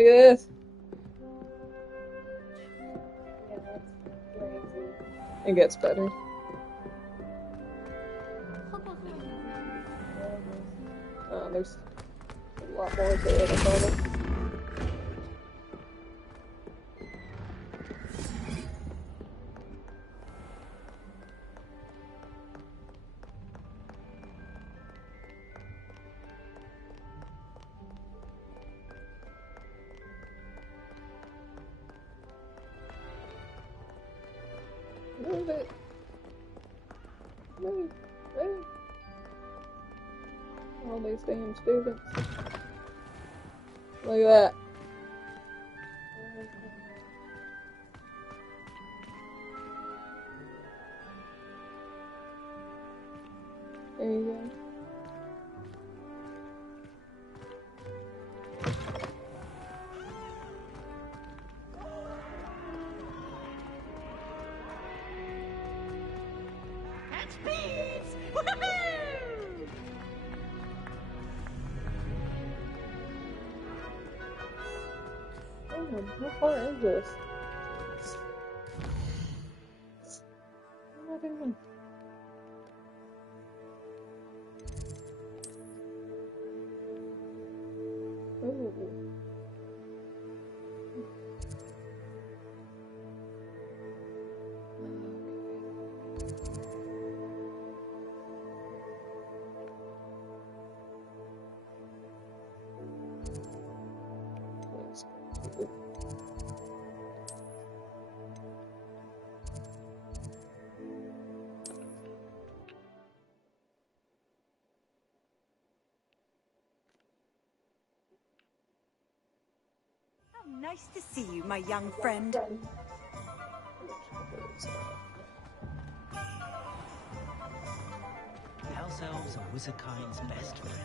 Look at this. Yeah, that's crazy. It gets better. There's a lot more to it, I thought. Move it. Move. Move. All these damn students. Look at that. There you go. Catch bees! Woohoo! Oh, how far is this? What am I doing? Ooh. How nice to see you, my young friend. The house elves are Wizardkind's best friend.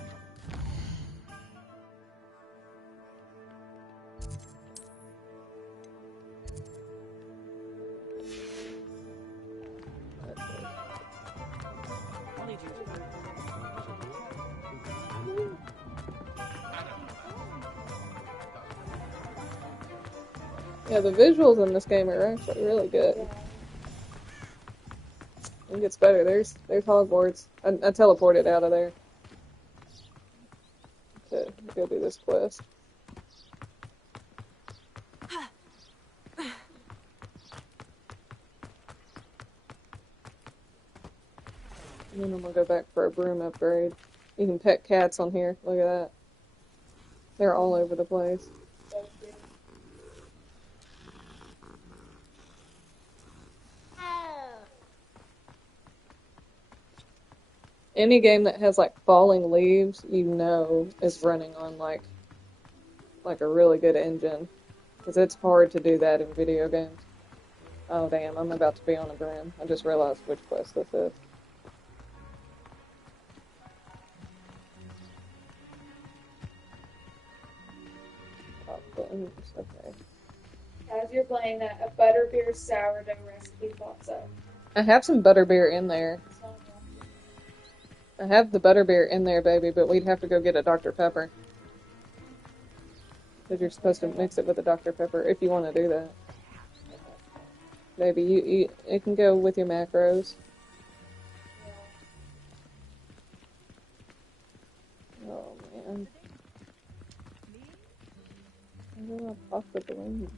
Yeah, the visuals in this game are actually really good. It gets better. There's Hogwarts. I teleported out of there to go do this quest. And then I'm gonna go back for a broom upgrade. You can pet cats on here. Look at that. They're all over the place. Any game that has like falling leaves, you know, is running on like a really good engine, because it's hard to do that in video games. Oh damn, I'm about to be on a broom. I just realized which quest this is. Oh, balloons, okay. As you're playing that, a butterbeer sourdough recipe pops up. I have some butterbeer in there. I have the butterbeer in there, baby, but we'd have to go get a Dr. Pepper. Because you're supposed to mix it with a Dr. Pepper if you want to do that. Baby, it can go with your macros. Oh, man. I'm gonna pop the balloons.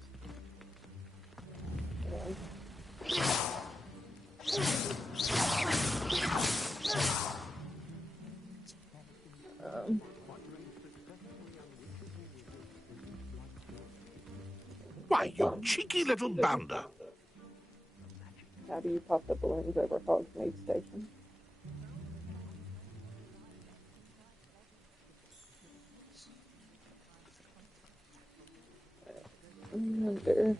Why, you cheeky little bounder. How do you pop the balloons over Hogsmeade Station? Under.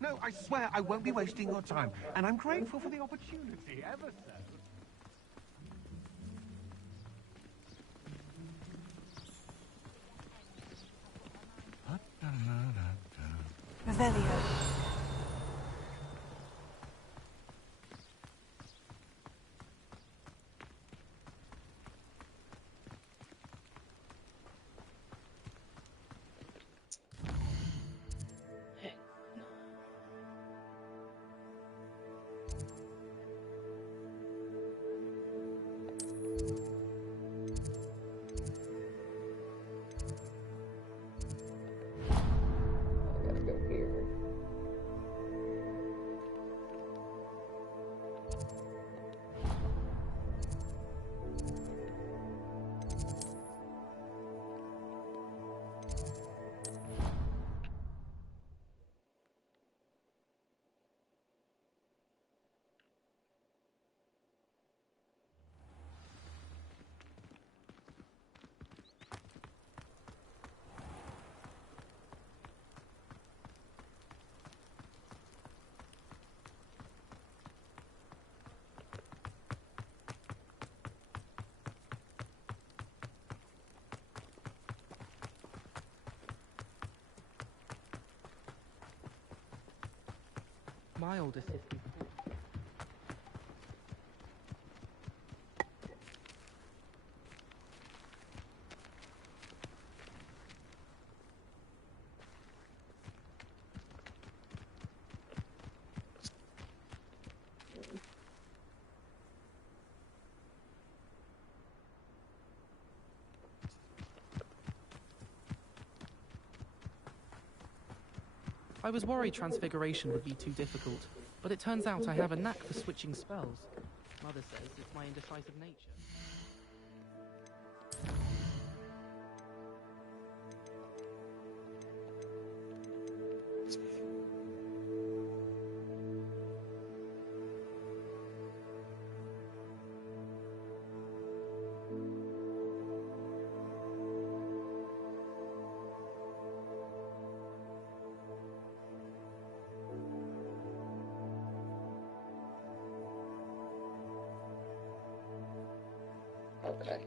No, I swear I won't be wasting your time, and I'm grateful for the opportunity, ever so. Revelio. I gotta go here. My old assistant. I was worried transfiguration would be too difficult, but it turns out I have a knack for switching spells. Mother says it's my indecisive nature. Okay.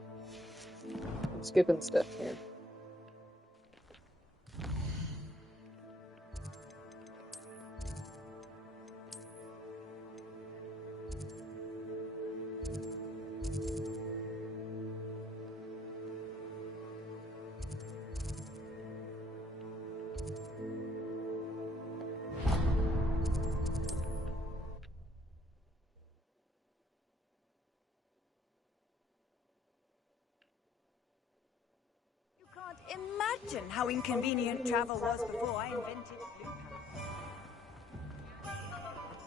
I'm skipping steps here. You can't imagine how inconvenient travel was before I invented blue.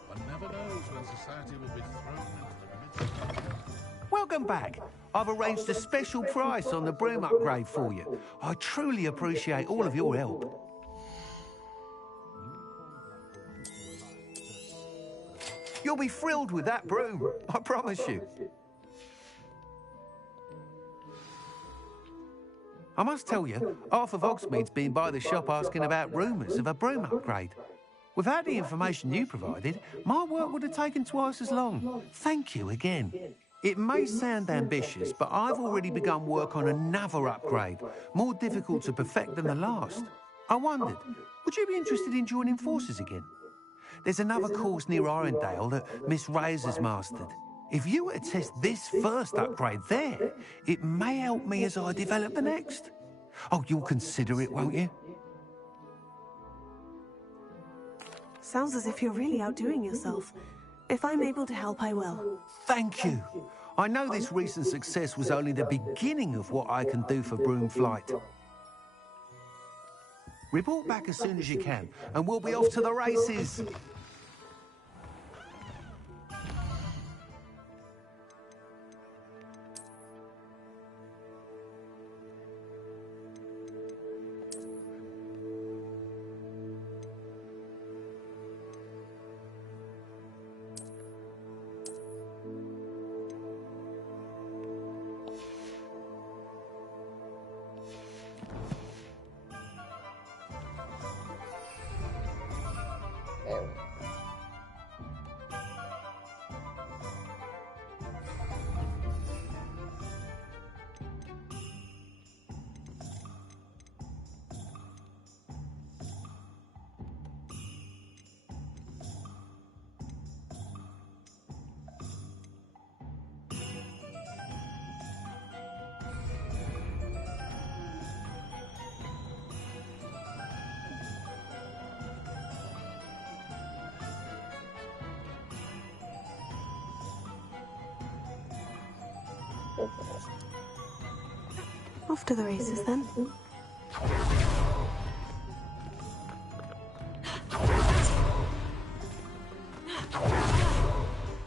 One never knows when society will be thrown into the midst of... Welcome back. I've arranged a special price on the broom upgrade for you. I truly appreciate all of your help. You'll be thrilled with that broom, I promise you. I must tell you, half of Hogsmeade's been by the shop asking about rumours of a broom upgrade. Without the information you provided, my work would have taken twice as long. Thank you again. It may sound ambitious, but I've already begun work on another upgrade, more difficult to perfect than the last. I wondered, would you be interested in joining forces again? There's another course near Arendelle that Miss Reyes has mastered. If you were to test this first upgrade there, it may help me as I develop the next. Oh, you'll consider it, won't you? Sounds as if you're really outdoing yourself. If I'm able to help, I will. Thank you. I know this recent success was only the beginning of what I can do for Broomflight. Report back as soon as you can, and we'll be off to the races. There we go. Off to the races then.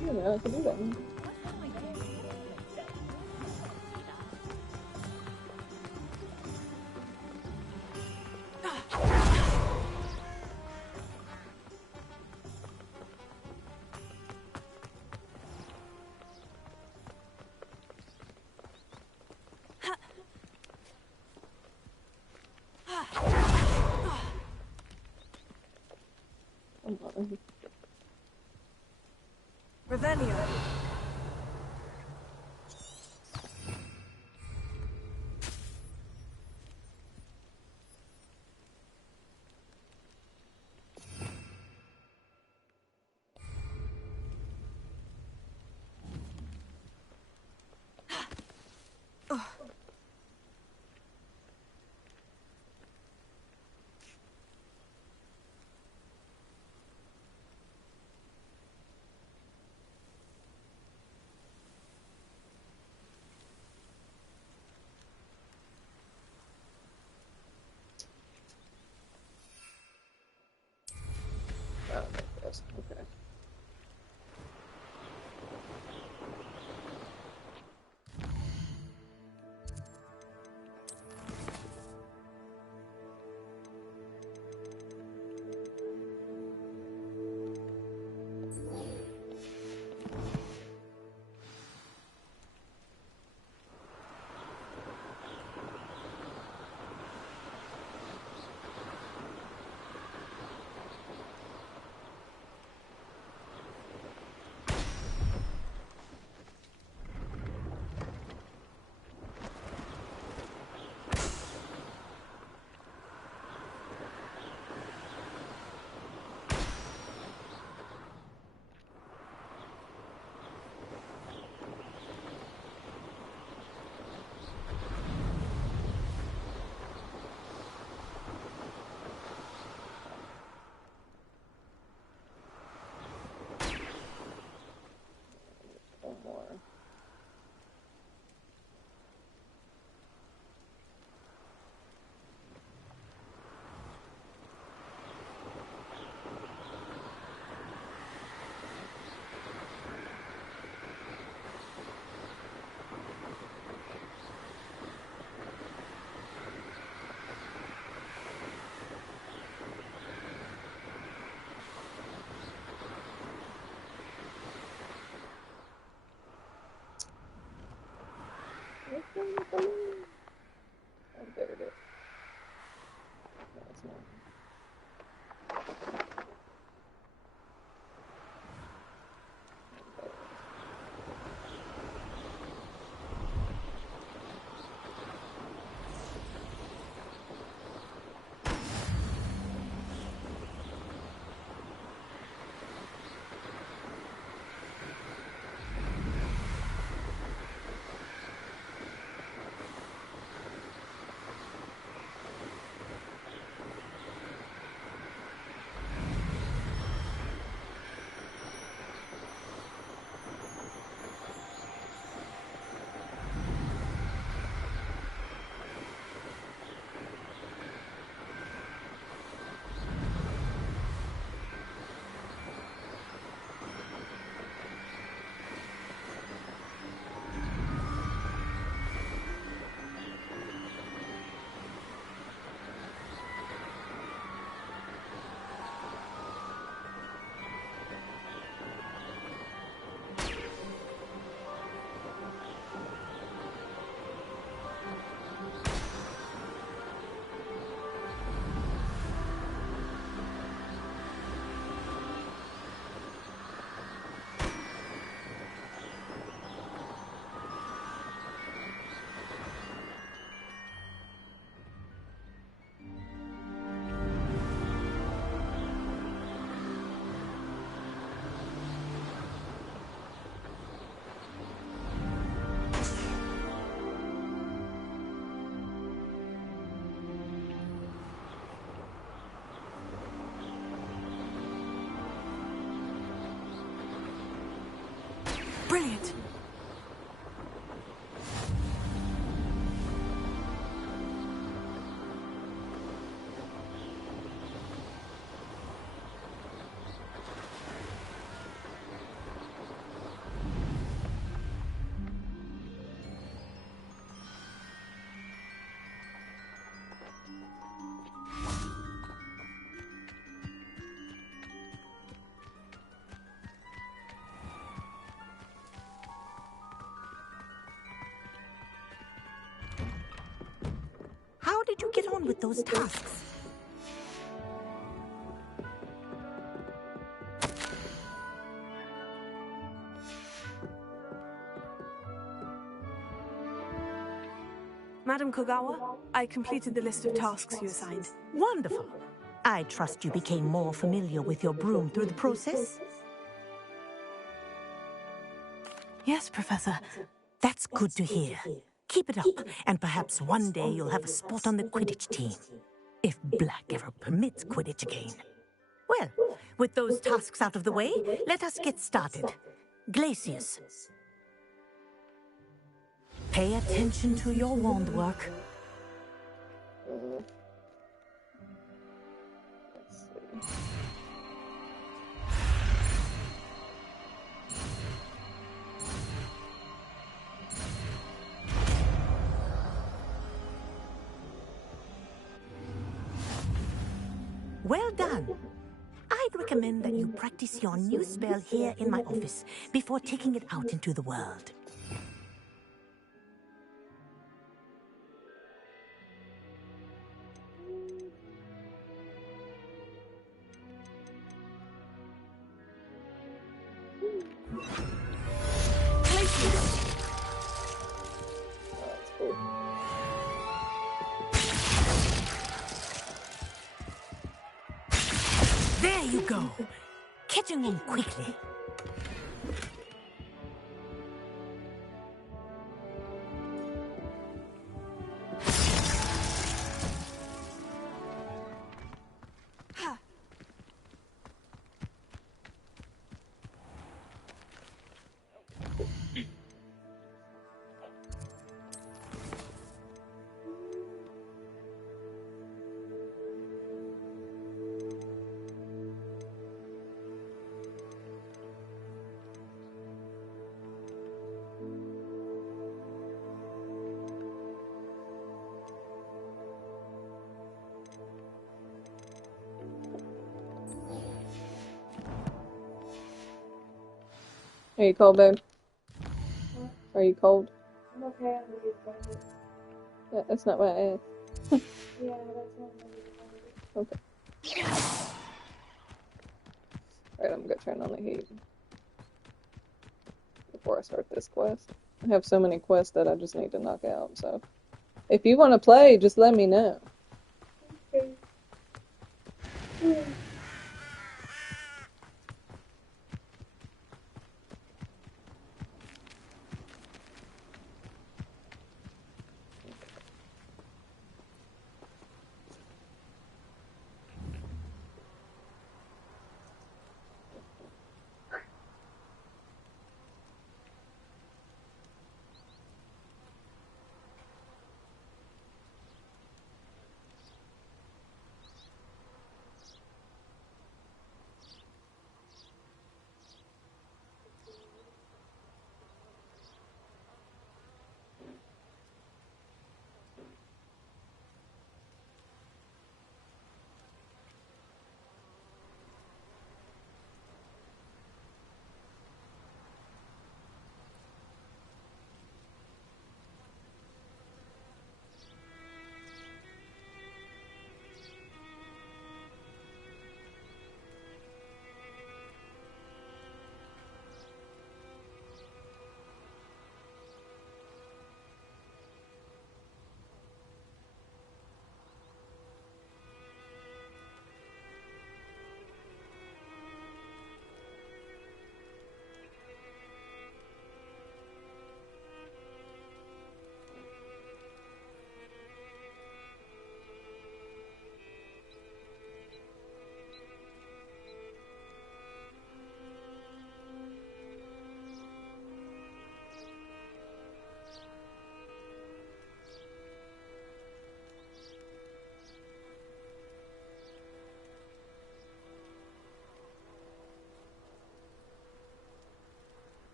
You know, I could do that. Come on. Revelio. you get on with those tasks? Madam Kogawa, I completed the list of tasks you assigned. Wonderful. I trust you became more familiar with your broom through the process? Yes, Professor. That's good to hear. Keep it up, and perhaps one day you'll have a spot on the Quidditch team. If Black ever permits Quidditch again. Well, with those tasks out of the way, let us get started. Glacius. Pay attention to your wand work. Let's see. Well done. I'd recommend that you practice your new spell here in my office before taking it out into the world. That's cool. There you go. Catching them quickly. Are you cold, babe? Are you cold? I'm okay under these blankets. That's not what I asked. Yeah, that's not under these blankets. Okay. Alright, I'm gonna turn on the heat before I start this quest. I have so many quests that I just need to knock out, so if you want to play, just let me know. Okay.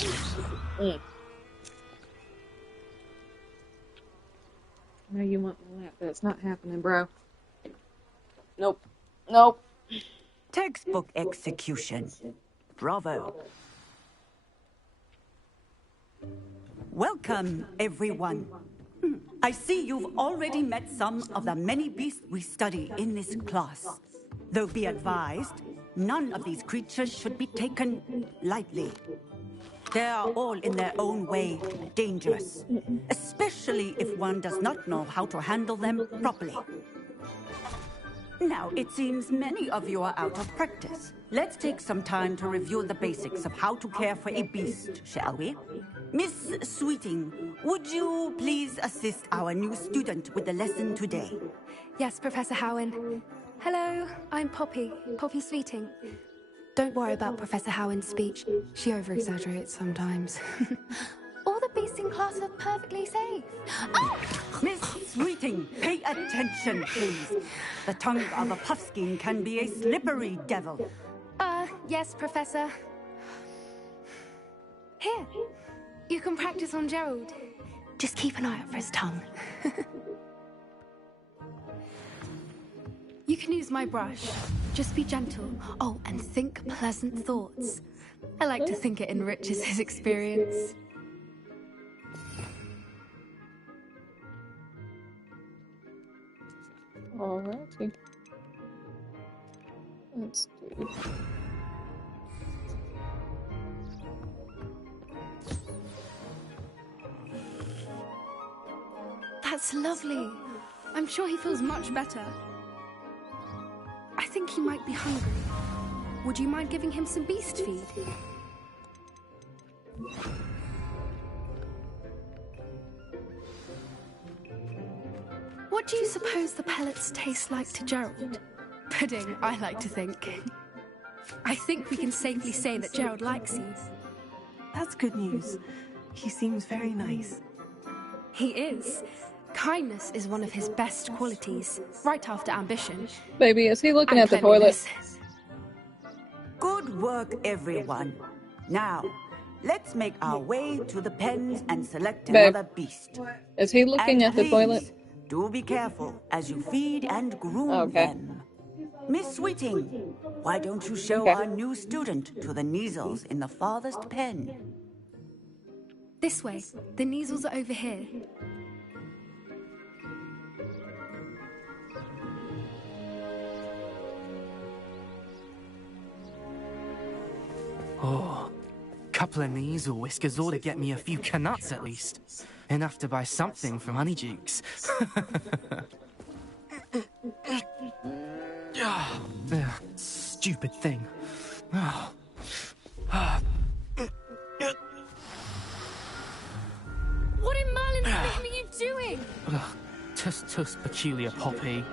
Mm. I know you want my lap, but it's not happening, bro. Nope. Nope. Textbook execution. Bravo. Welcome, everyone. I see you've already met some of the many beasts we study in this class. Though be advised, none of these creatures should be taken lightly. They are all in their own way dangerous, especially if one does not know how to handle them properly. Now, it seems many of you are out of practice. Let's take some time to review the basics of how to care for a beast, shall we? Miss Sweeting, would you please assist our new student with the lesson today? Yes, Professor Howen. Hello, I'm Poppy Sweeting. Don't worry about Professor Howen's speech. She over-exaggerates sometimes. All the beasts in class are perfectly safe. Oh! Miss Sweeting, pay attention, please. The tongue of a puffskein can be a slippery devil. Yes, Professor. Here, you can practice on Gerald. Just keep an eye out for his tongue. You can use my brush. Just be gentle. Oh, and think pleasant thoughts. I like to think it enriches his experience. Alrighty. Let's do. That's lovely. I'm sure he feels much better. I think he might be hungry. Would you mind giving him some beast feed? What do you suppose the pellets taste like to Gerald? Pudding, I like to think. I think we can safely say that Gerald likes you. That's good news. He seems very nice. He is. Kindness is one of his best qualities, right after ambition. Baby, is he looking And at the toilet? cleanliness. Good work, everyone. Now, let's make our way to the pens and select Babe. another beast. Is he looking And at the please, toilet? do be careful as you feed and groom Okay. them. Miss Sweeting, why don't you show Okay. our new student to the Neasels in the farthest pen? This way. The Neasels are over here. Oh, couple of Neasel whiskers ought to get me a few canuts at least. Enough to buy something from Honeydukes. Stupid thing. What in Merlin's name are you doing? Tuss, peculiar Poppy.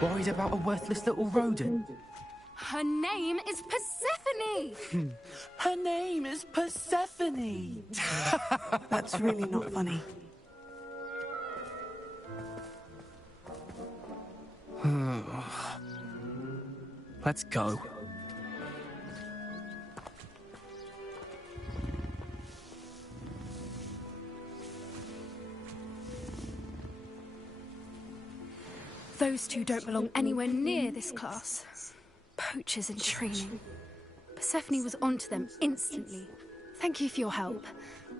Worried about a worthless little rodent? Her name is Persephone! Her name is Persephone! That's really not funny. Let's go. Those two don't belong anywhere near this class. Poachers in training. Persephone was onto them instantly. Thank you for your help.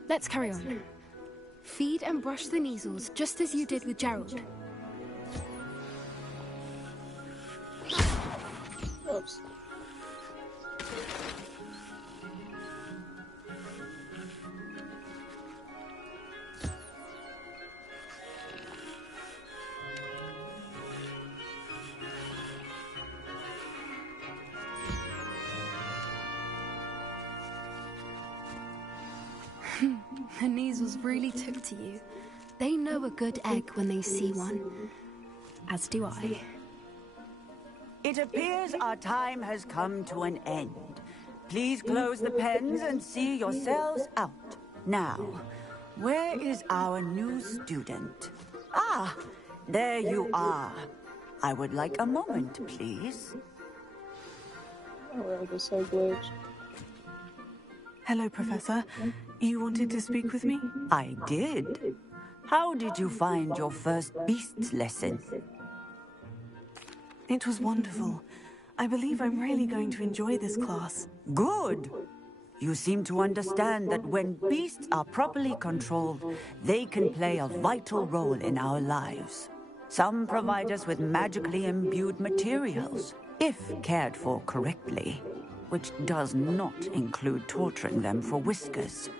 Let's carry on. Feed and brush the Neasels just as you did with Gerald. Oops. The Neasels really took to you. They know a good egg when they see one. As do I. It appears our time has come to an end. Please close the pens and see yourselves out. Now, where is our new student? Ah, there you are. I would like a moment, please. My world is so glitched. Hello, Professor. You wanted to speak with me? I did. How did you find your first beasts lesson? It was wonderful. I believe I'm really going to enjoy this class. Good. You seem to understand that when beasts are properly controlled, they can play a vital role in our lives. Some provide us with magically imbued materials, if cared for correctly, which does not include torturing them for whiskers.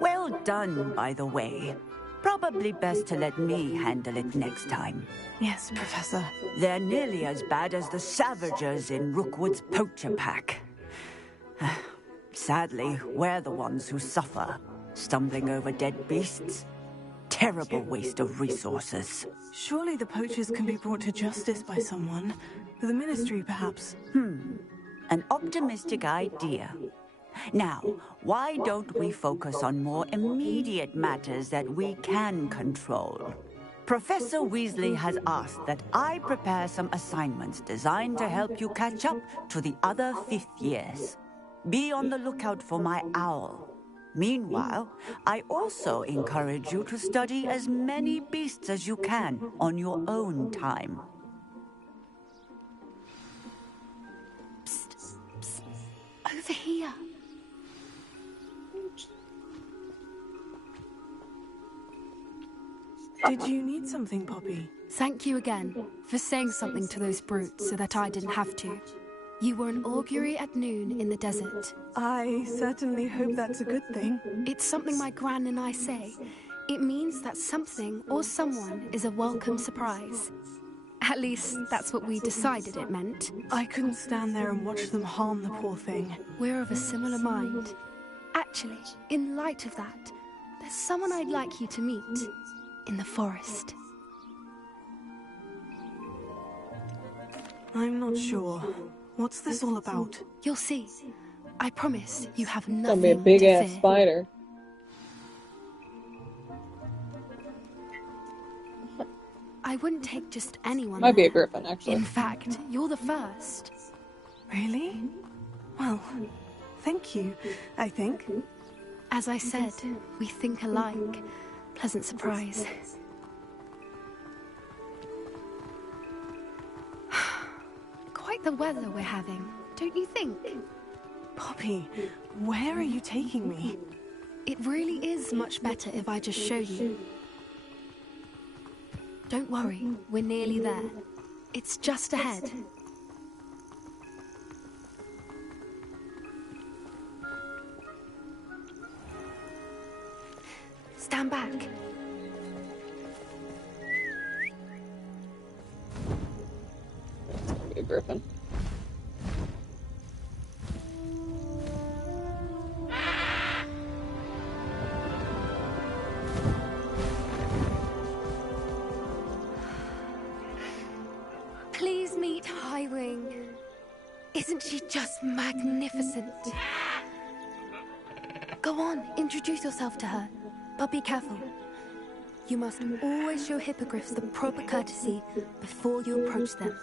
Well done, by the way. Probably best to let me handle it next time. Yes, Professor. They're nearly as bad as the Savagers in Rookwood's poacher pack. Sadly, we're the ones who suffer, stumbling over dead beasts. Terrible waste of resources. Surely the poachers can be brought to justice by someone. The Ministry, perhaps. An optimistic idea. Now, why don't we focus on more immediate matters that we can control? Professor Weasley has asked that I prepare some assignments designed to help you catch up to the other fifth years. Be on the lookout for my owl. Meanwhile, I also encourage you to study as many beasts as you can on your own time. Psst, psst. Over here. Did you need something, Poppy? Thank you again for saying something to those brutes so that I didn't have to. You were an augury at noon in the desert. I certainly hope that's a good thing. It's something my gran and I say. It means that something or someone is a welcome surprise. At least, that's what we decided it meant. I couldn't stand there and watch them harm the poor thing. We're of a similar mind. Actually, in light of that, there's someone I'd like you to meet in the forest. I'm not sure. What's this all about? You'll see. I promise you have It's nothing gonna be a big to ass fear. spider. I wouldn't take just anyone Might be a there. griffin, actually. In fact, you're the first. Really? Well, thank you, I think. As I said, we think alike. Pleasant surprise. Quite the weather we're having, don't you think? Poppy, where are you taking me? It really is much better if I just show you. Don't worry, we're nearly there. It's just ahead. Stand back. It's gonna be a griffin. Please meet Highwing. Isn't she just magnificent? Go on, introduce yourself to her. But be careful. You must always show hippogriffs the proper courtesy before you approach them.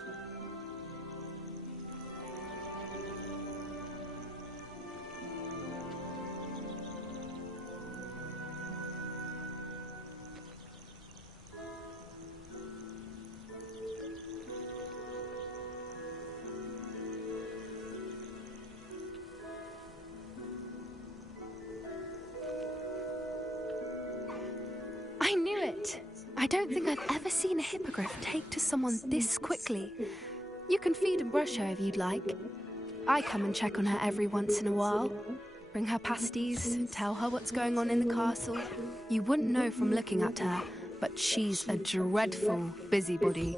I knew it! I don't think I've ever seen a hippogriff take to someone this quickly. You can feed and brush her if you'd like. I come and check on her every once in a while. Bring her pasties, tell her what's going on in the castle. You wouldn't know from looking at her, but she's a dreadful busybody.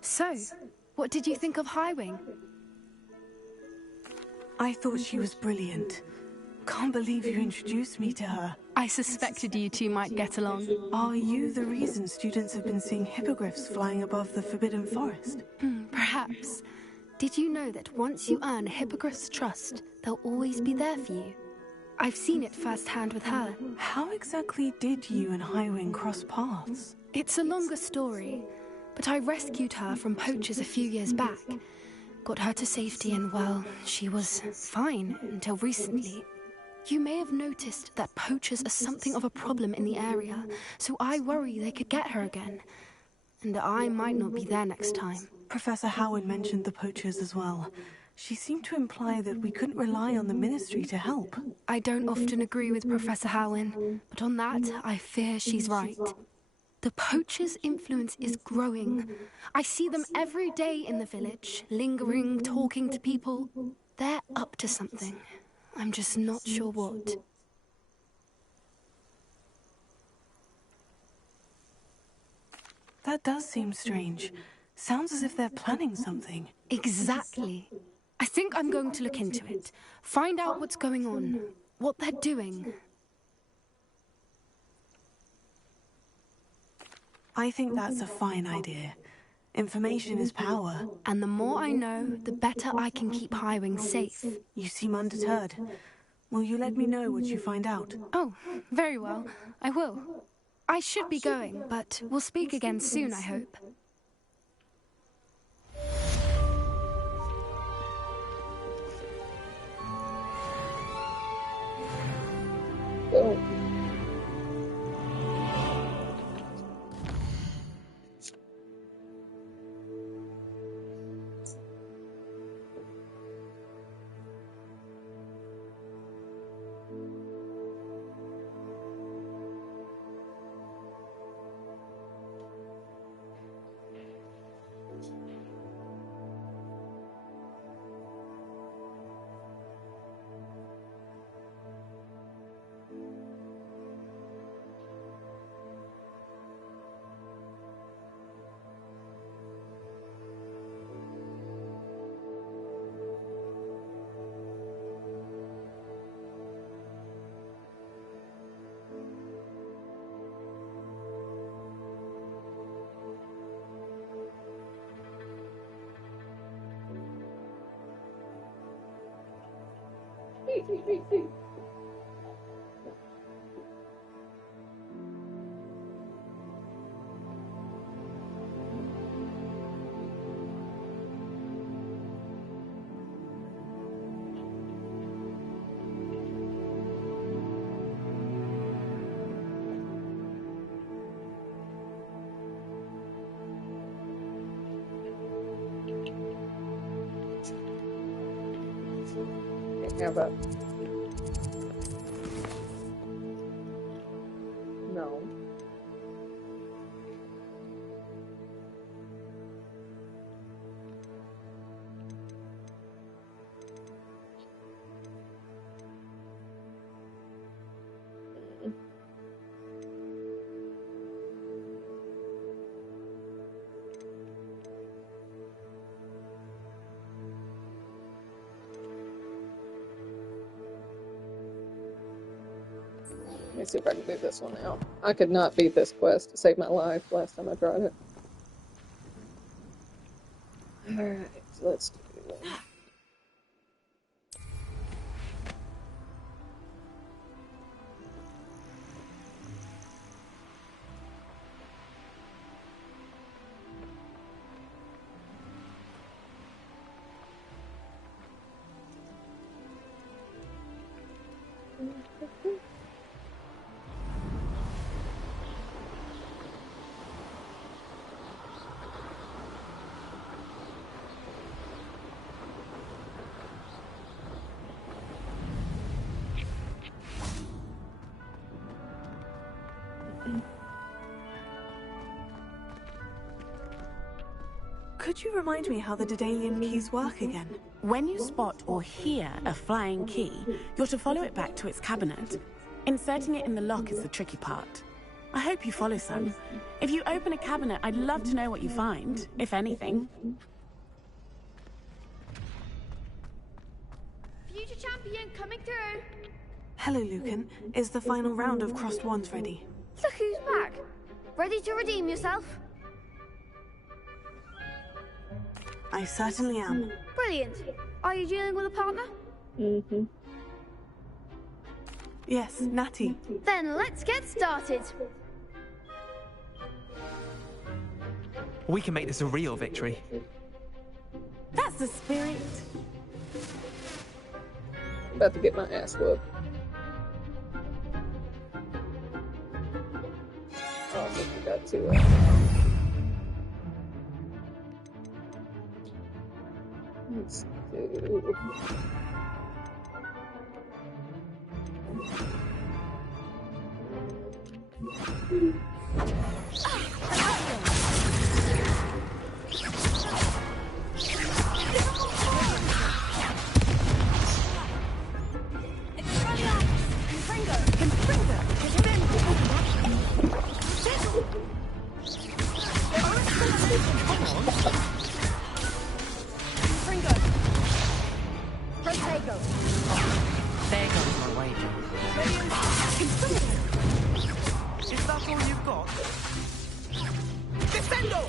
So, what did you think of Highwing? I thought she was brilliant. can't believe you introduced me to her. I suspected you two might get along. Are you the reason students have been seeing hippogriffs flying above the Forbidden Forest? Perhaps. Did you know that once you earn a hippogriff's trust, they'll always be there for you? I've seen it firsthand with her. How exactly did you and Highwing cross paths? It's a longer story, but I rescued her from poachers a few years back. Got her to safety and, well, she was fine until recently. You may have noticed that poachers are something of a problem in the area, so I worry they could get her again. And I might not be there next time. Professor Howard mentioned the poachers as well. She seemed to imply that we couldn't rely on the Ministry to help. I don't often agree with Professor Howin, but on that, I fear she's right. The poachers' influence is growing. I see them every day in the village, lingering, talking to people. They're up to something. I'm just not sure what. That does seem strange. Sounds as if they're planning something. Exactly. I think I'm going to look into it. Find out what's going on, what they're doing. I think that's a fine idea. Information is power. And the more I know, the better I can keep Highwing safe. You seem undeterred. Will you let me know what you find out? Oh, very well. I will. I should be going, but we'll speak again soon, I hope. Oh. How about... No. Let me see if I can do this one now. I could not beat this quest to save my life last time I tried it. Alright, so let's do it. Could you remind me how the Daedalian keys work again? When you spot or hear a flying key, you're to follow it back to its cabinet. Inserting it in the lock is the tricky part. I hope you follow some. If you open a cabinet, I'd love to know what you find, if anything. Future champion coming through. Hello, Lucan. Is the final round of crossed wands ready? Look who's back. Ready to redeem yourself? I certainly am. Brilliant. Are you dealing with a partner? Mm-hmm. Yes, Natty. Then let's get started. We can make this a real victory. That's the spirit. About to get my ass whooped. Oh, I think we got two. Let's do. There goes my wager. Is that all you've got? Defendo!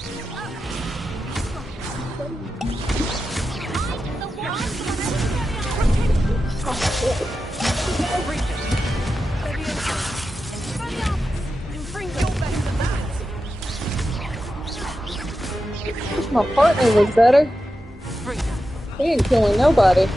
My partner was better. He ain't killing nobody.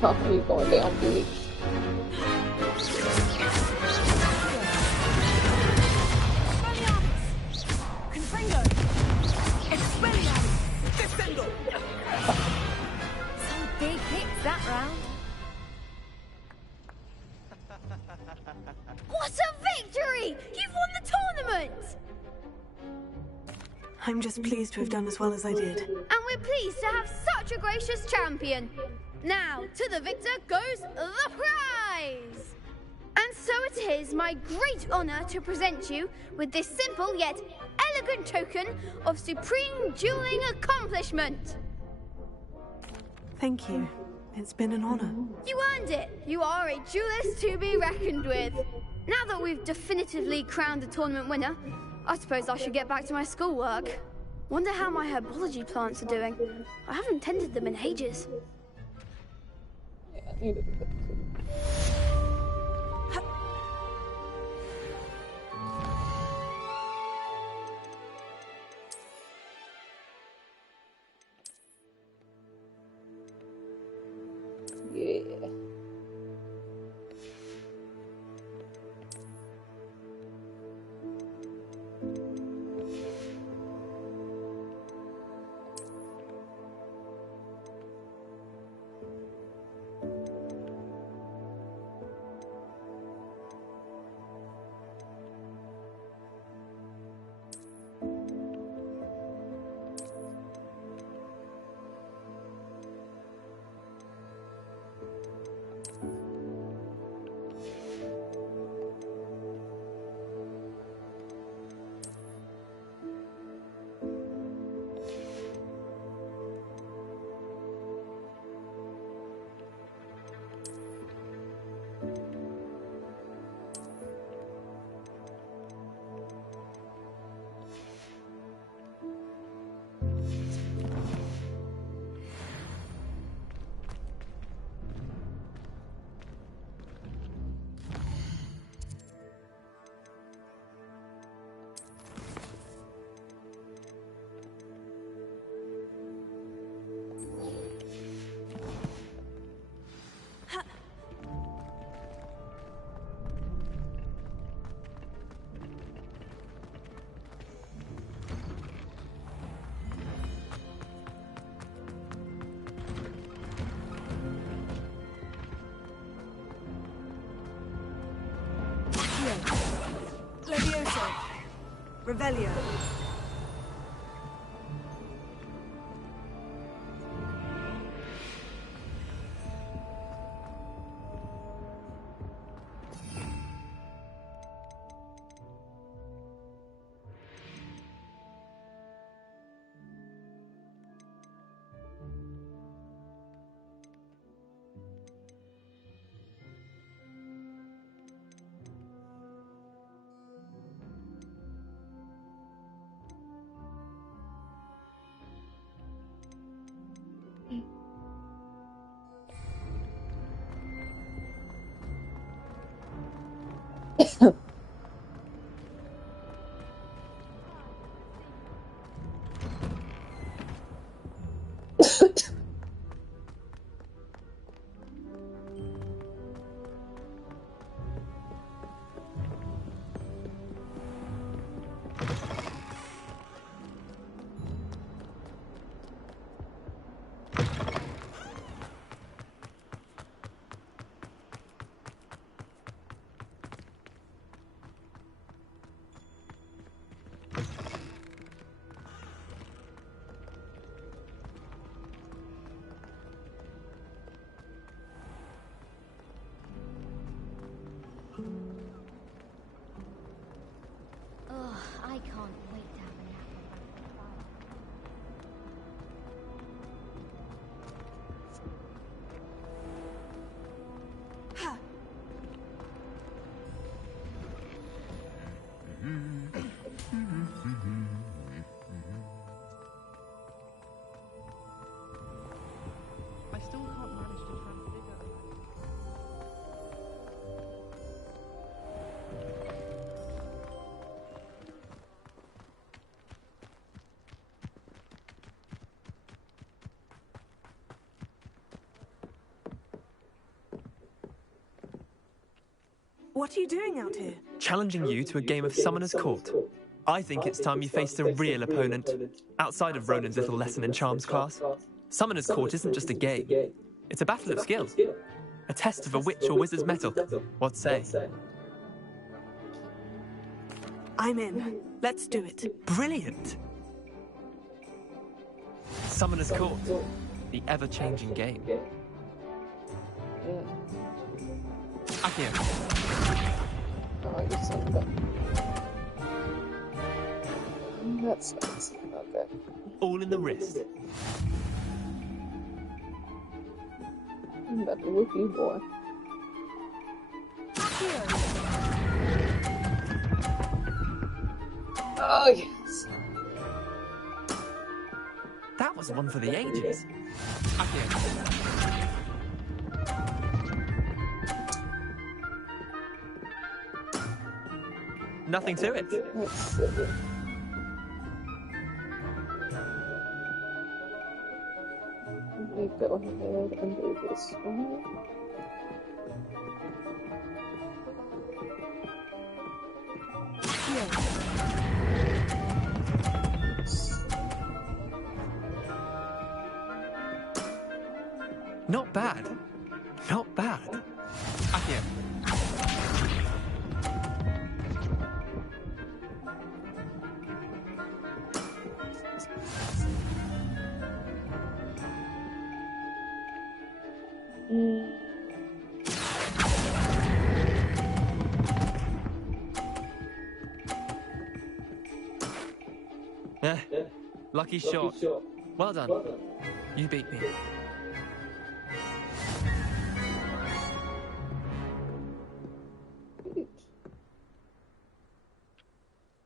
Oh, he's going down big. Some big hits that round. What a victory! You've won the tournament! I'm just pleased to have done as well as I did. And we're pleased to have such a gracious champion. Now, to the victor goes the prize! And so it is my great honor to present you with this simple yet elegant token of supreme dueling accomplishment. Thank you. It's been an honor. You earned it. You are a duelist to be reckoned with. Now that we've definitively crowned the tournament winner, I suppose I should get back to my schoolwork. Wonder how my herbology plants are doing. I haven't tended them in ages. Yeah, I needed to put two. Yeah. Revelio. Oh, I can't wait to have a nap. I still can't manage to transfigure. What are you doing out here? Challenging you to a game of Summoner's Court. I think it's time you faced a real opponent, outside of Ronan's little lesson in charms class. Summoner's Court isn't just a game. It's a battle of skill. A test of a witch or wizard's mettle. What say? I'm in. Let's do it. Brilliant! Summoner's Court. The ever-changing game. Akio. Oh, you son of a... That's nice. Okay. All in the wrist. I'm about to whip you, boy. Oh, yes. That was one for the ages. Akio. Nothing to it. Let's see. Let me go ahead and do this one. Not bad. Not bad. Akio. Lucky shot. Well done. You beat me.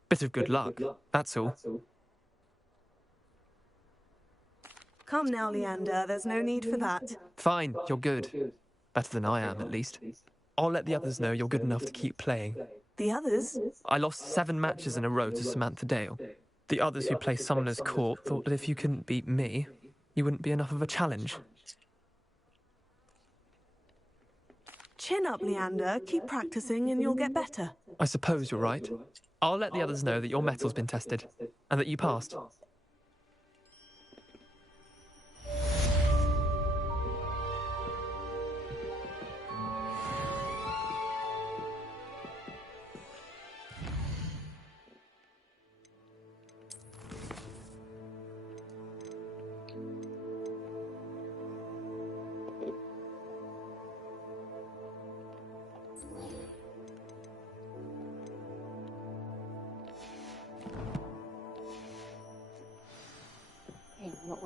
Bit of good luck, that's all. Come now, Leander. There's no need for that. Fine, you're good. Better than I am, at least. I'll let the others know you're good enough to keep playing. The others? I lost 7 matches in a row to Samantha Dale. The others who play Summoner's Court thought that if you couldn't beat me, you wouldn't be enough of a challenge. Chin up, Leander. Keep practicing and you'll get better. I suppose you're right. I'll let the others know that your metal's been tested, and that you passed.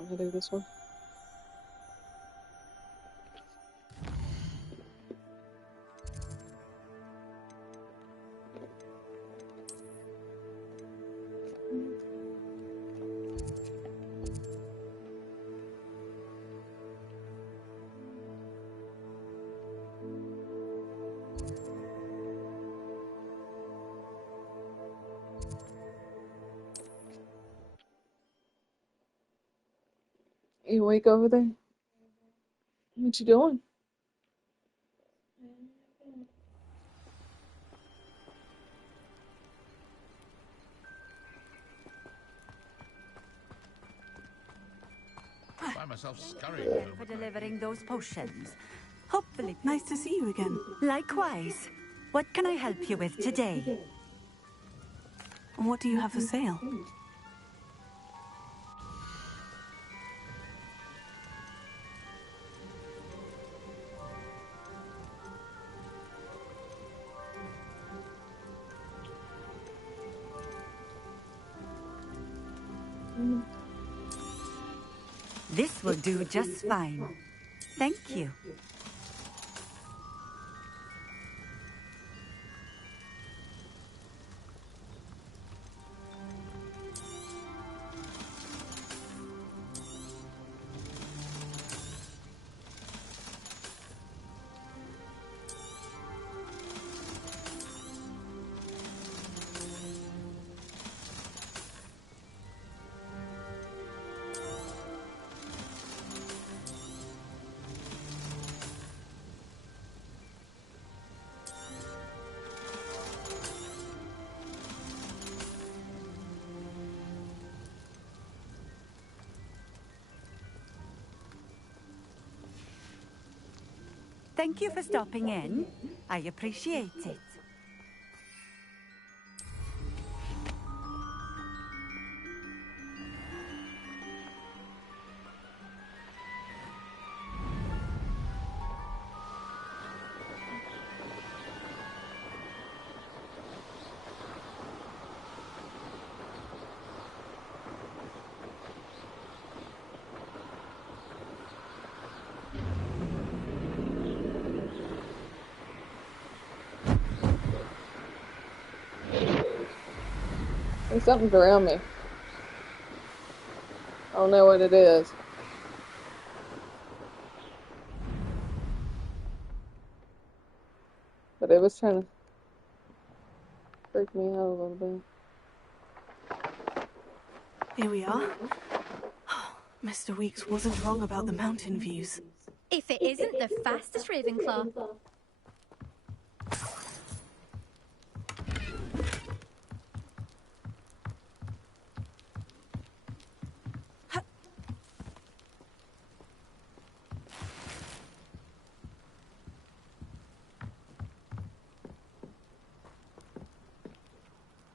want to do this one. You awake over there? What you doing? I find myself scurrying For delivering those potions. Hopefully. Nice to see you again. Likewise. What can I help you with today? What do you have for sale? This will do just fine. Thank you. Thank you for stopping in. I appreciate it. There's something around me. I don't know what it is. But it was trying to freak me out a little bit. Here we are. Mr. Weeks wasn't wrong about the mountain views. If it isn't the fastest Ravenclaw.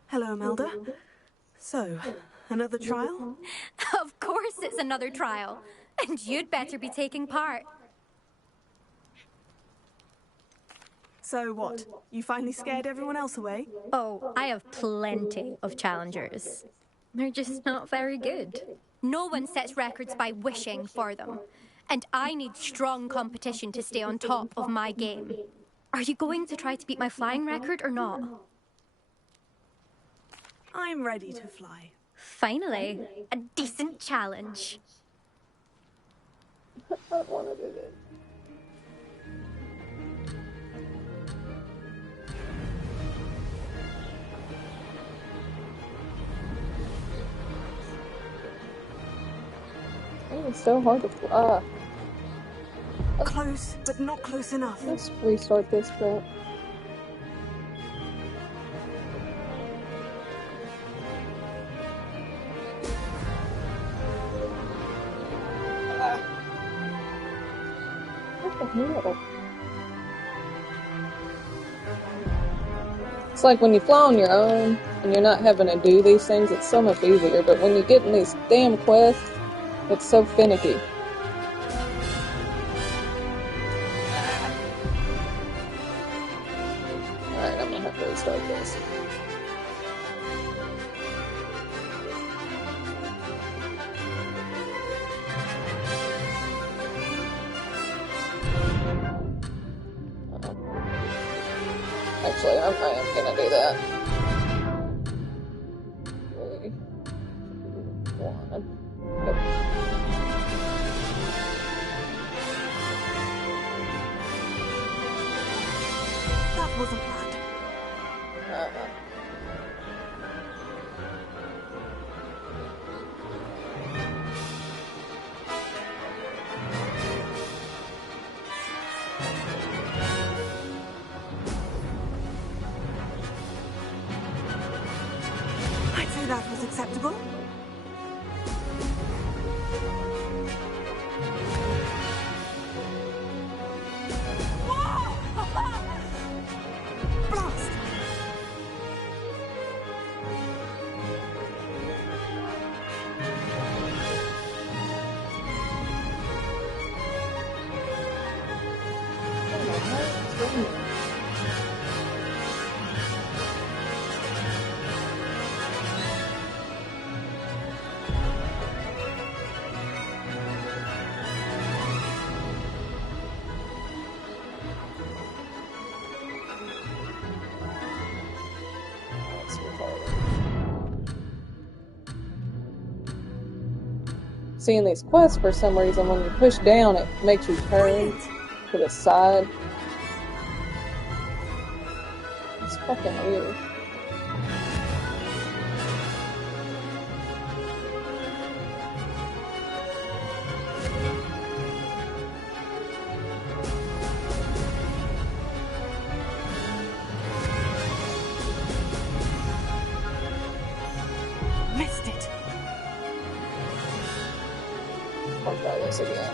Hello, Imelda. So, another trial? Of course it's another trial. And you'd better be taking part. So what? You finally scared everyone else away? Oh, I have plenty of challengers. They're just not very good. No one sets records by wishing for them. And I need strong competition to stay on top of my game. Are you going to try to beat my flying record or not? I'm ready to fly. Finally, a decent challenge. I don't want to do this. Oh, it's so hard to fly. Close, but not close enough. Let's restart this crap. What the hell? It's like when you fly on your own and you're not having to do these things, it's so much easier. But when you get in these damn quests, it's so finicky. Alright, I'm gonna have to restart this. Actually, I am gonna do that. 3, 1. Go. That wasn't planned. I'd say that was acceptable. Blast! Seeing these quests, for some reason, when you push down, it makes you turn to the side. It's fucking weird. Missed it. I'll try this again.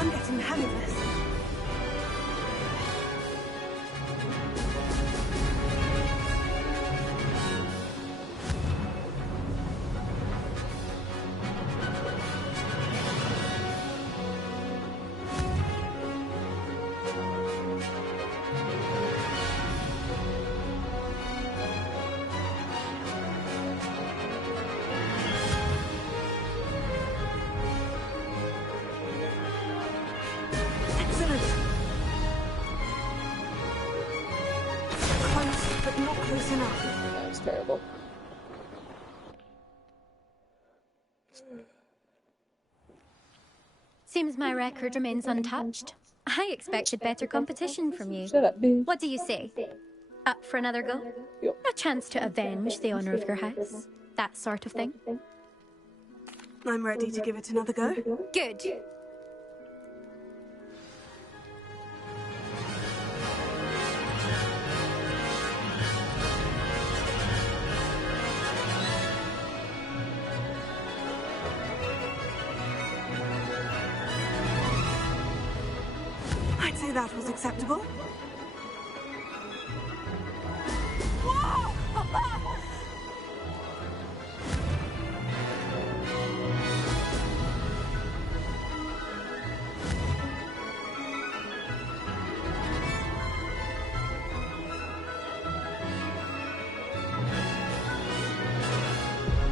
I'm getting the hang of this. Excellent. Close, but not close enough. That was terrible. Seems my record remains untouched. I expected better competition from you. Shut up, bitch. What do you say? Up for another go? Yep. A chance to avenge the honor of your house? That sort of thing? I'm ready to give it another go. Good. I'd say that was acceptable.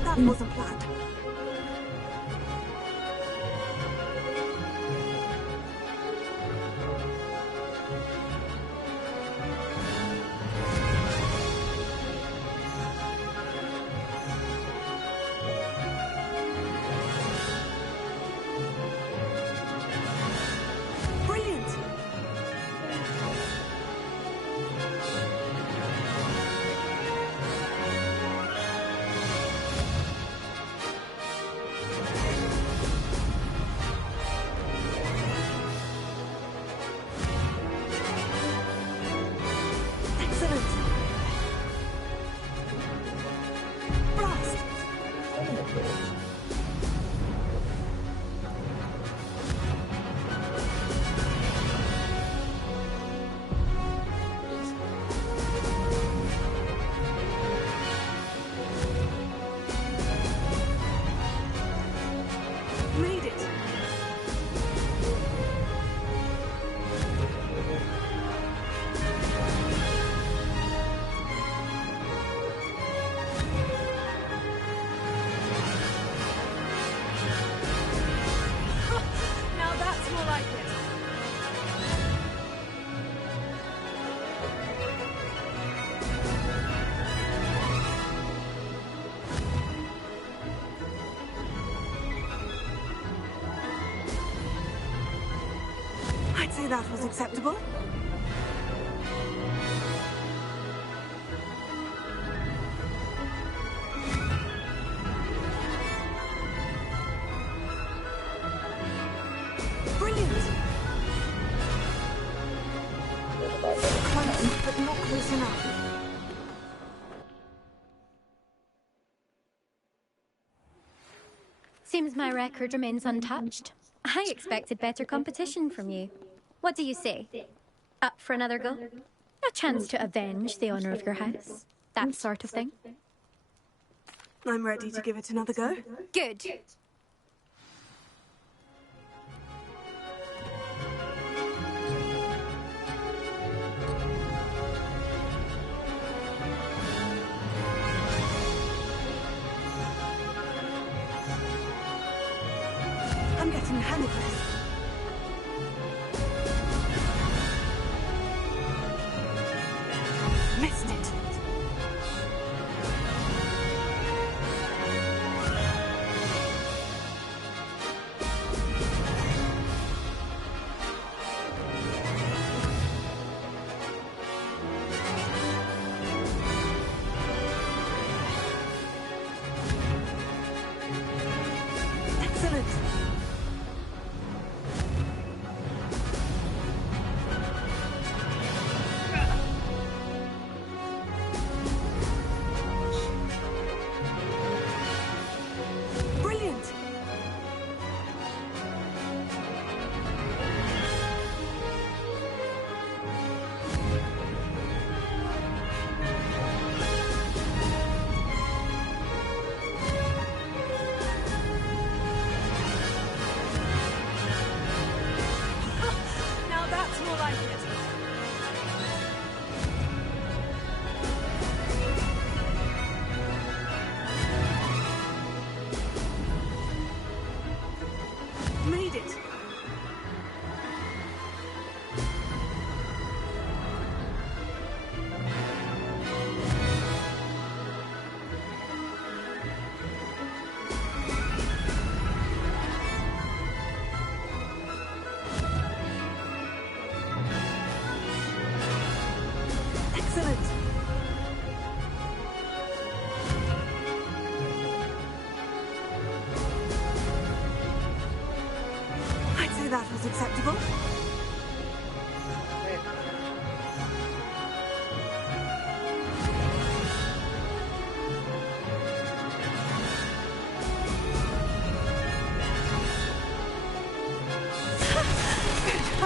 That wasn't planned. Brilliant. say that was acceptable. Brilliant! Close, but not close enough. Seems my record remains untouched. I expected better competition from you. What do you say? Up for another go? A chance to avenge the honor of your house? That sort of thing? I'm ready to give it another go. Good. I'm getting the hang of this. Missed it. Excellent. Brilliant. Now that's more like it. Made it. Excellent. I'd say that was acceptable.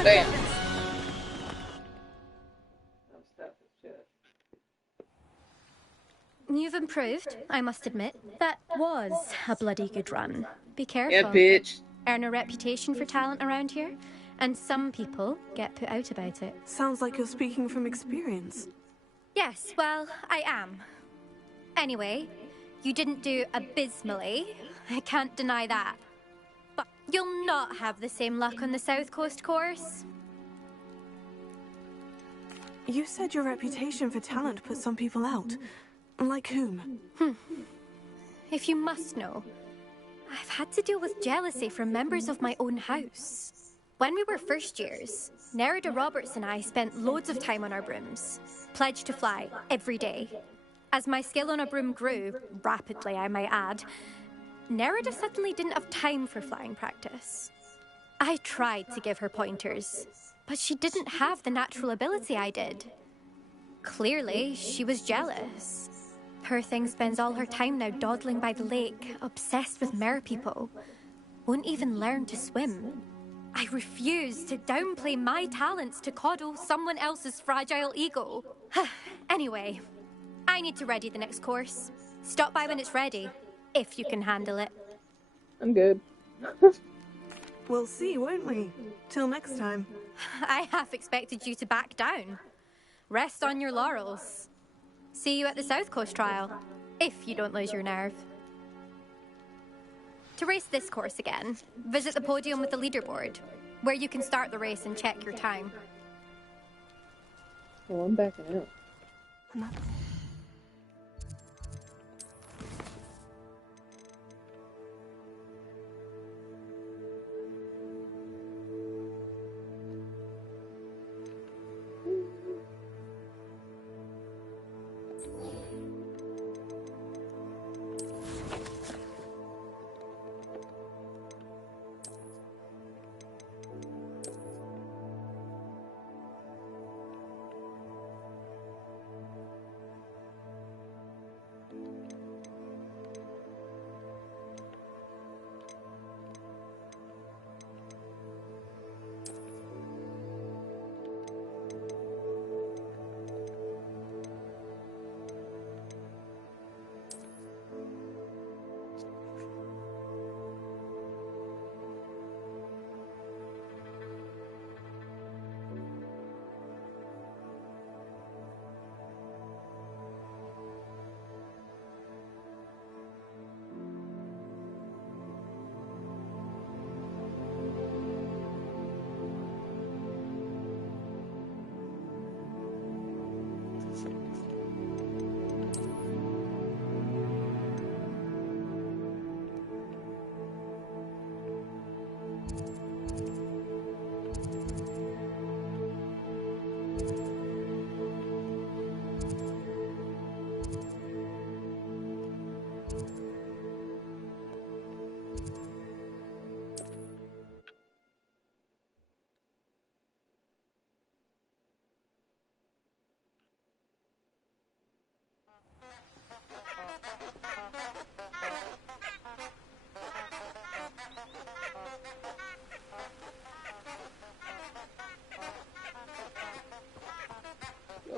Damn. You've improved, I must admit. That was a bloody good run. Be careful. Yeah, bitch. Earn a reputation for talent around here, and some people get put out about it. Sounds like you're speaking from experience. Yes, well, I am. Anyway, you didn't do abysmally. I can't deny that. But you'll not have the same luck on the South Coast course. You said your reputation for talent put some people out. Like whom? If you must know, I've had to deal with jealousy from members of my own house. When we were first years, Nerida Roberts and I spent loads of time on our brooms, pledged to fly every day. As my skill on a broom grew, rapidly I might add, Nerida suddenly didn't have time for flying practice. I tried to give her pointers, but she didn't have the natural ability I did. Clearly, she was jealous. Poor thing spends all her time now dawdling by the lake, obsessed with merpeople. Won't even learn to swim. I refuse to downplay my talents to coddle someone else's fragile ego. Anyway, I need to ready the next course. Stop by when it's ready, if you can handle it. I'm good. We'll see, won't we? Till next time. I half expected you to back down. Rest on your laurels. See you at the South Coast trial, if you don't lose your nerve. To race this course again, visit the podium with the leaderboard, where you can start the race and check your time. Well, I'm backing out.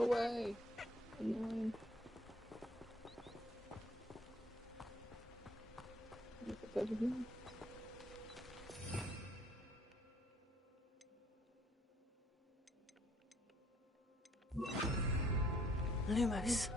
away. Annoying. What's over here? Lumos.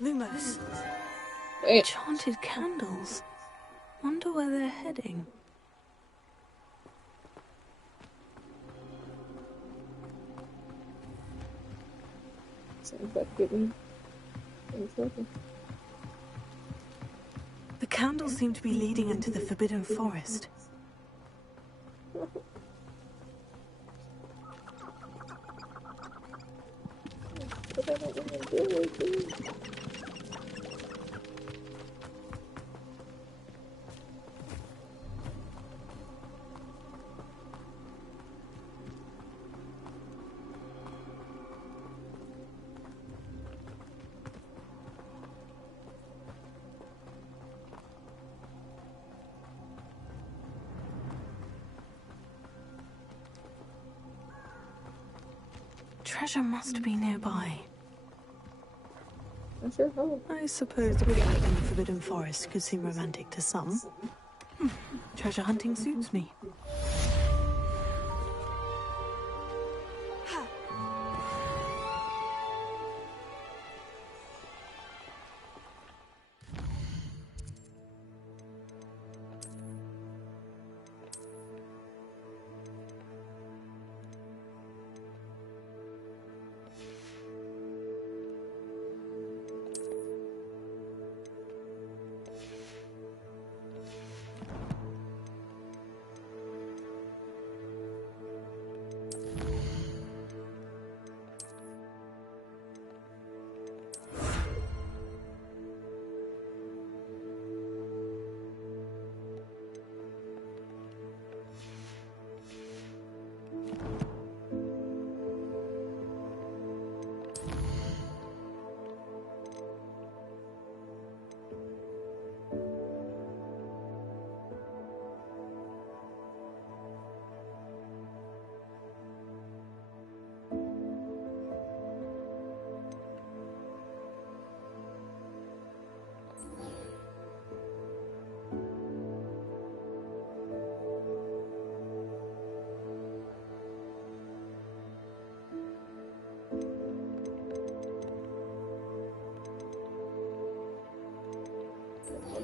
Lumos. Enchanted candles. Wonder where they're heading. Sounds like getting in trouble. The candles seem to be leading into the Forbidden Forest. But I don't want to do it. treasure must be nearby. I sure hope. I suppose the picnic in the Forbidden Forest could seem romantic to some. Treasure hunting suits me.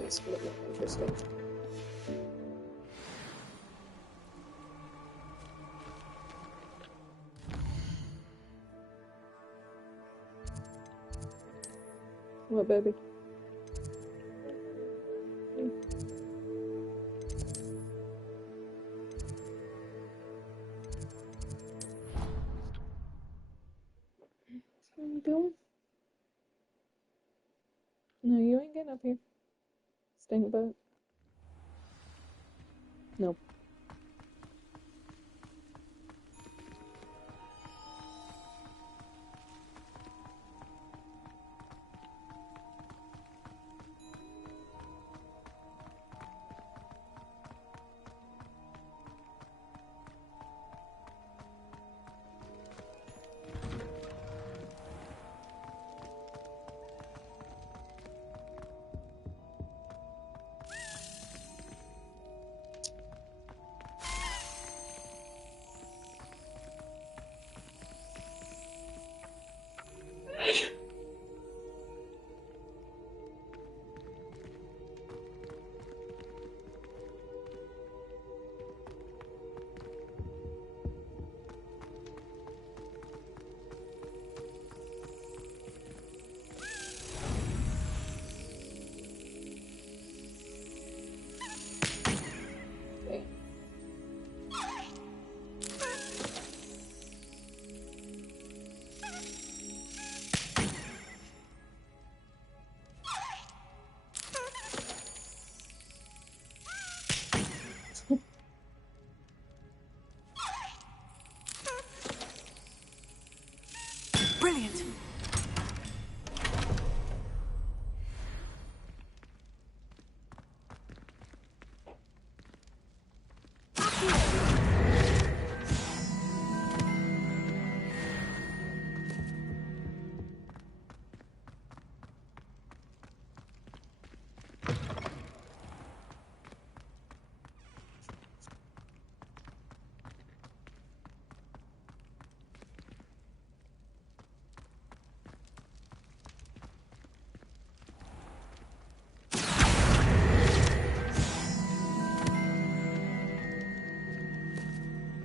It's gonna be interesting. What, baby? What are you doing? No, you ain't getting up here. Stink bug. Nope. Brilliant.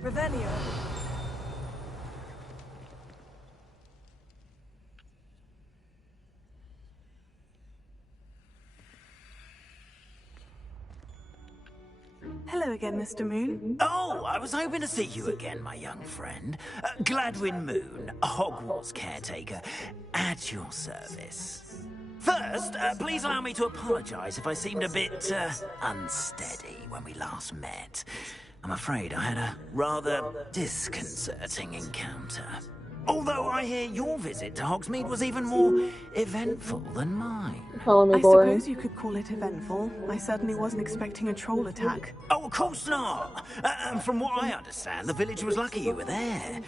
Revelio. Hello again, Mr. Moon. Oh, I was hoping to see you again, my young friend. Gladwin Moon, Hogwarts caretaker, at your service. First, please allow me to apologize if I seemed a bit unsteady when we last met. I'm afraid I had a rather disconcerting encounter. Although I hear your visit to Hogsmeade was even more eventful than mine. Calling me I boring. suppose you could call it eventful. I certainly wasn't expecting a troll attack. Oh, of course not. And from what I understand, the village was lucky you were there.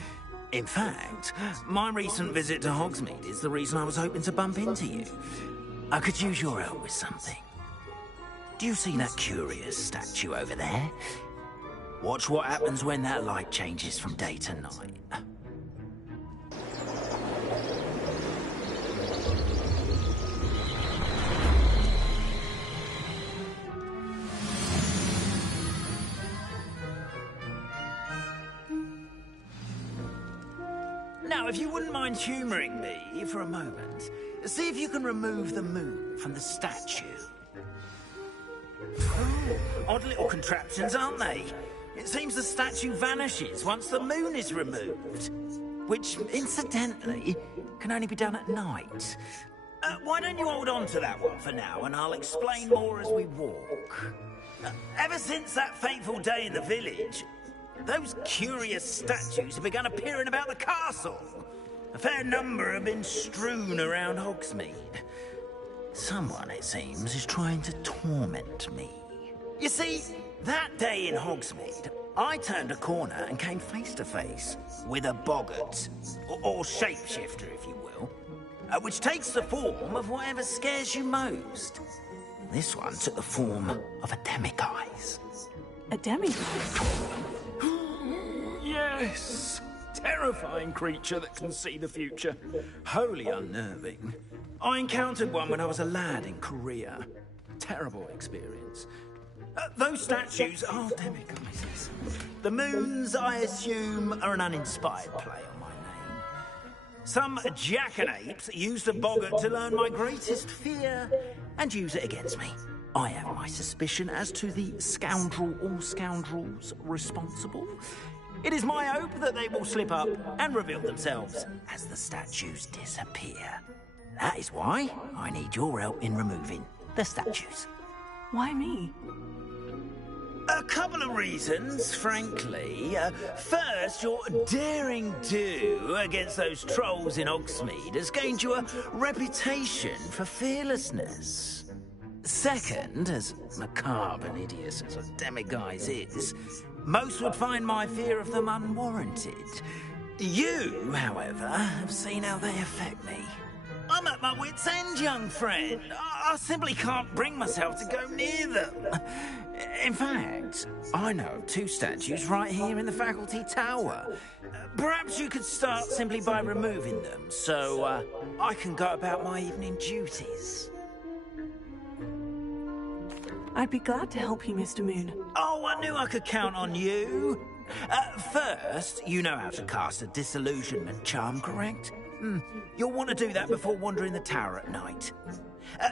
In fact, my recent visit to Hogsmeade is the reason I was hoping to bump into you. I could use your help with something. Do you see that curious statue over there? Watch what happens when that light changes from day to night. Now, if you wouldn't mind humouring me for a moment, see if you can remove the moon from the statue. Oh, odd little contraptions, aren't they? It seems the statue vanishes once the moon is removed. Which, incidentally, can only be done at night. Why don't you hold on to that one for now, and I'll explain more as we walk. Ever since that fateful day in the village, those curious statues have begun appearing about the castle. A fair number have been strewn around Hogsmeade. Someone, it seems, is trying to torment me. You see, that day in Hogsmeade, I turned a corner and came face to face with a boggart, or shapeshifter, if you will, which takes the form of whatever scares you most. This one took the form of a demiguise. A demiguise? Yes! Terrifying creature that can see the future. Wholly unnerving. I encountered one when I was a lad in Korea. Terrible experience. Those statues are demiguises. The moons, I assume, are an uninspired play on my name. Some jackanapes used a boggart to learn my greatest fear and use it against me. I have my suspicion as to the scoundrel or scoundrels responsible. It is my hope that they will slip up and reveal themselves as the statues disappear. That is why I need your help in removing the statues. Why me? A couple of reasons, frankly. First, your daring do against those trolls in Hogsmeade has gained you a reputation for fearlessness. Second, as macabre and hideous as a demiguise is, most would find my fear of them unwarranted. You, however, have seen how they affect me. I'm at my wit's end, young friend. I simply can't bring myself to go near them. In fact, I know of two statues right here in the faculty tower. Perhaps you could start simply by removing them, so I can go about my evening duties. I'd be glad to help you, Mr. Moon. Oh, I knew I could count on you. First, you know how to cast a disillusionment charm, correct? You'll want to do that before wandering the tower at night.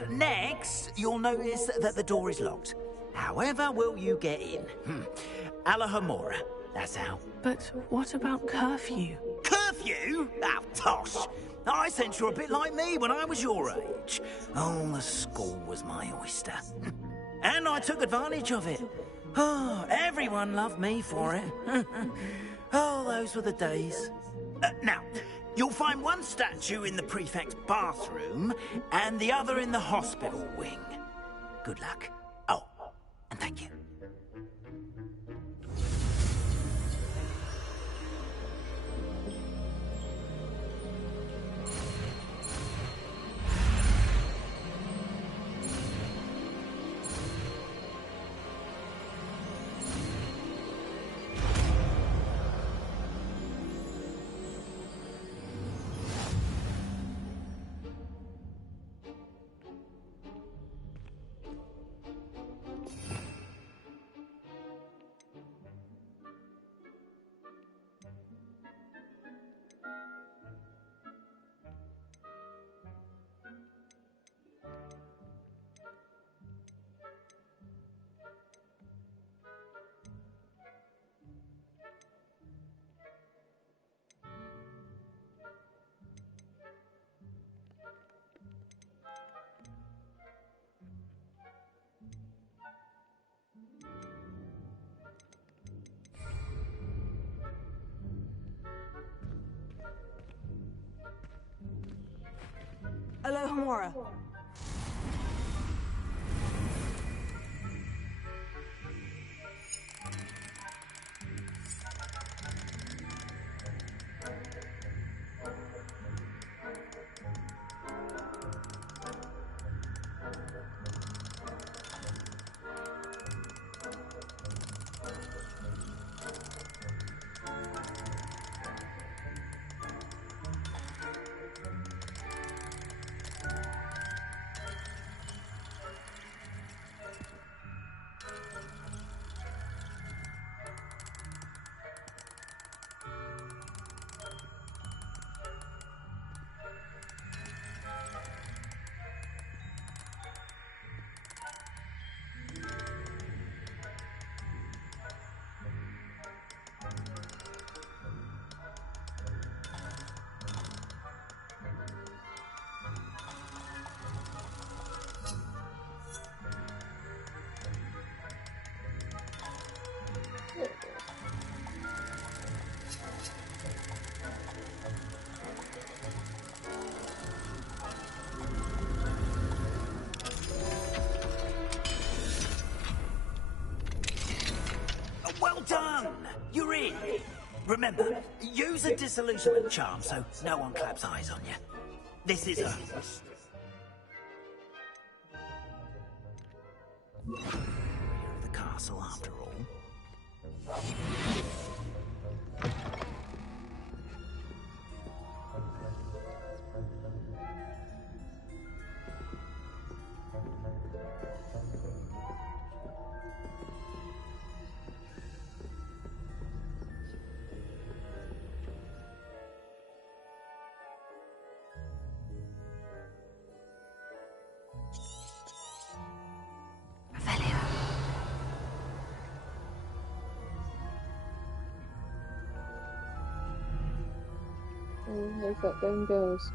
Next, you'll notice that the door is locked. However will you get in? Alahomora, that's how. But what about curfew? Curfew? Oh, tosh. I sense you're a bit like me when I was your age. Oh, the school was my oyster. And I took advantage of it. Oh, everyone loved me for it. Oh, those were the days. Now, you'll find one statue in the prefect's bathroom and the other in the hospital wing. Good luck. Oh, and thank you. Alohomora. Well done! You're in. Remember, use a disillusionment charm so no one claps eyes on you. This is Hogwarts. The castle, after all. There that thing goes.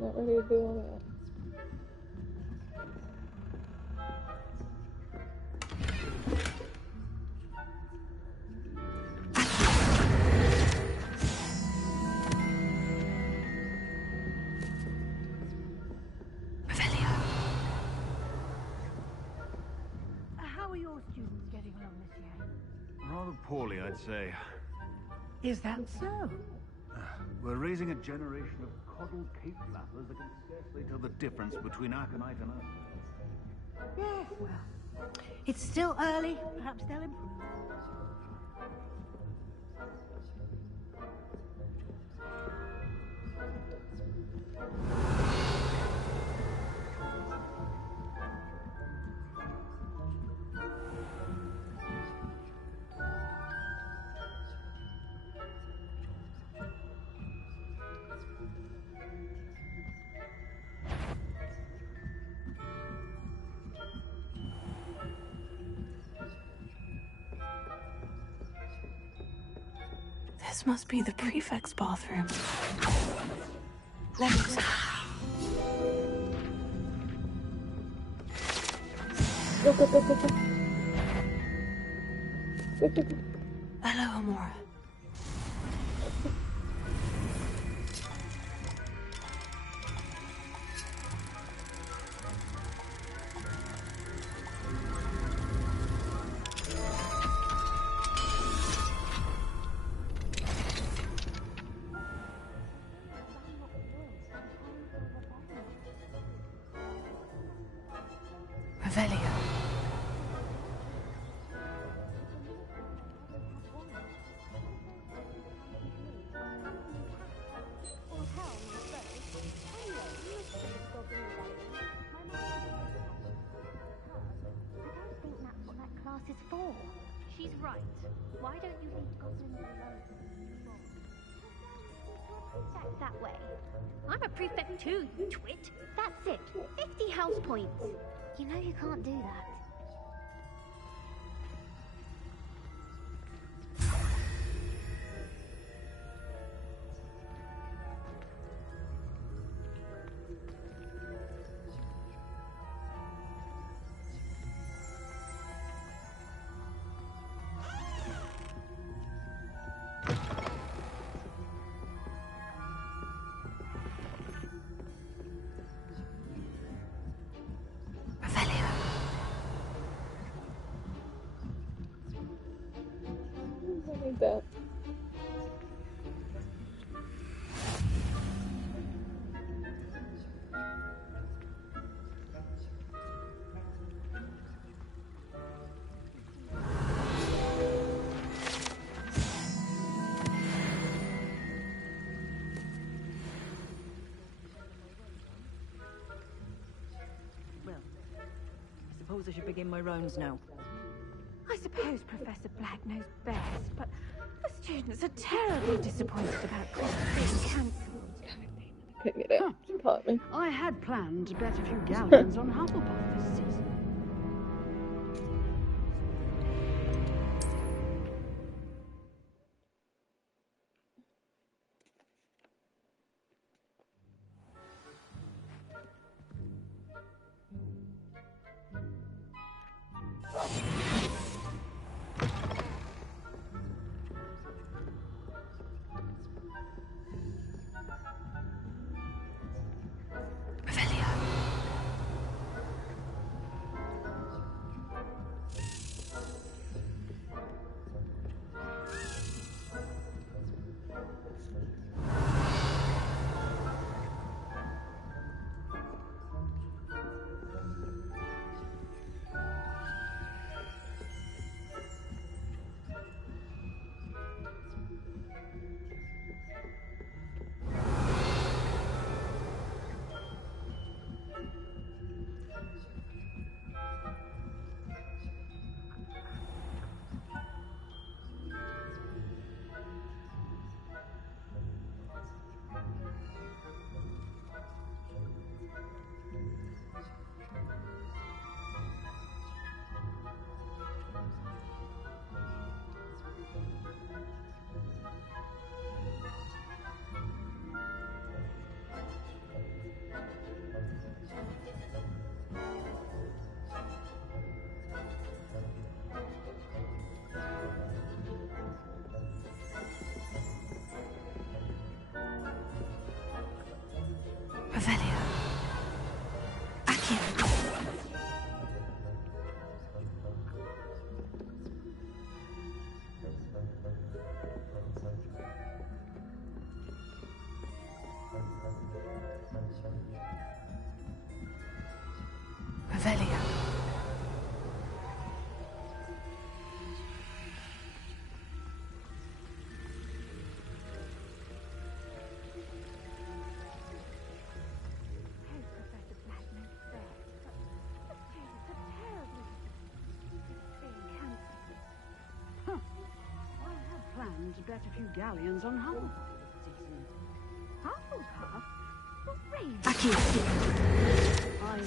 Not ready to do all that. How are your students getting along this year? Rather poorly, I'd say. Is that so? We're raising a generation of coddled cape flappers that can scarcely tell the difference between aconite and earth. Yes, well, it's still early. Perhaps they'll improve. This must be the prefect's bathroom. Let's... Hello, Amora. Is for. She's right. Why don't you leave goblins alone? Prefect that way. I'm a prefect too, you twit. That's it. 50 house points. You know you can't do that. I need that. Well, I suppose I should begin my rounds now. I suppose Professor Black knows best, but the students are terribly disappointed about Christmas being cancelled. Couldn't get out. She caught me. I had planned to bet a few galleons on Hufflepuff this season. plan to bet a few galleons on Hufflepuff this season. Hufflepuff? Really? I know.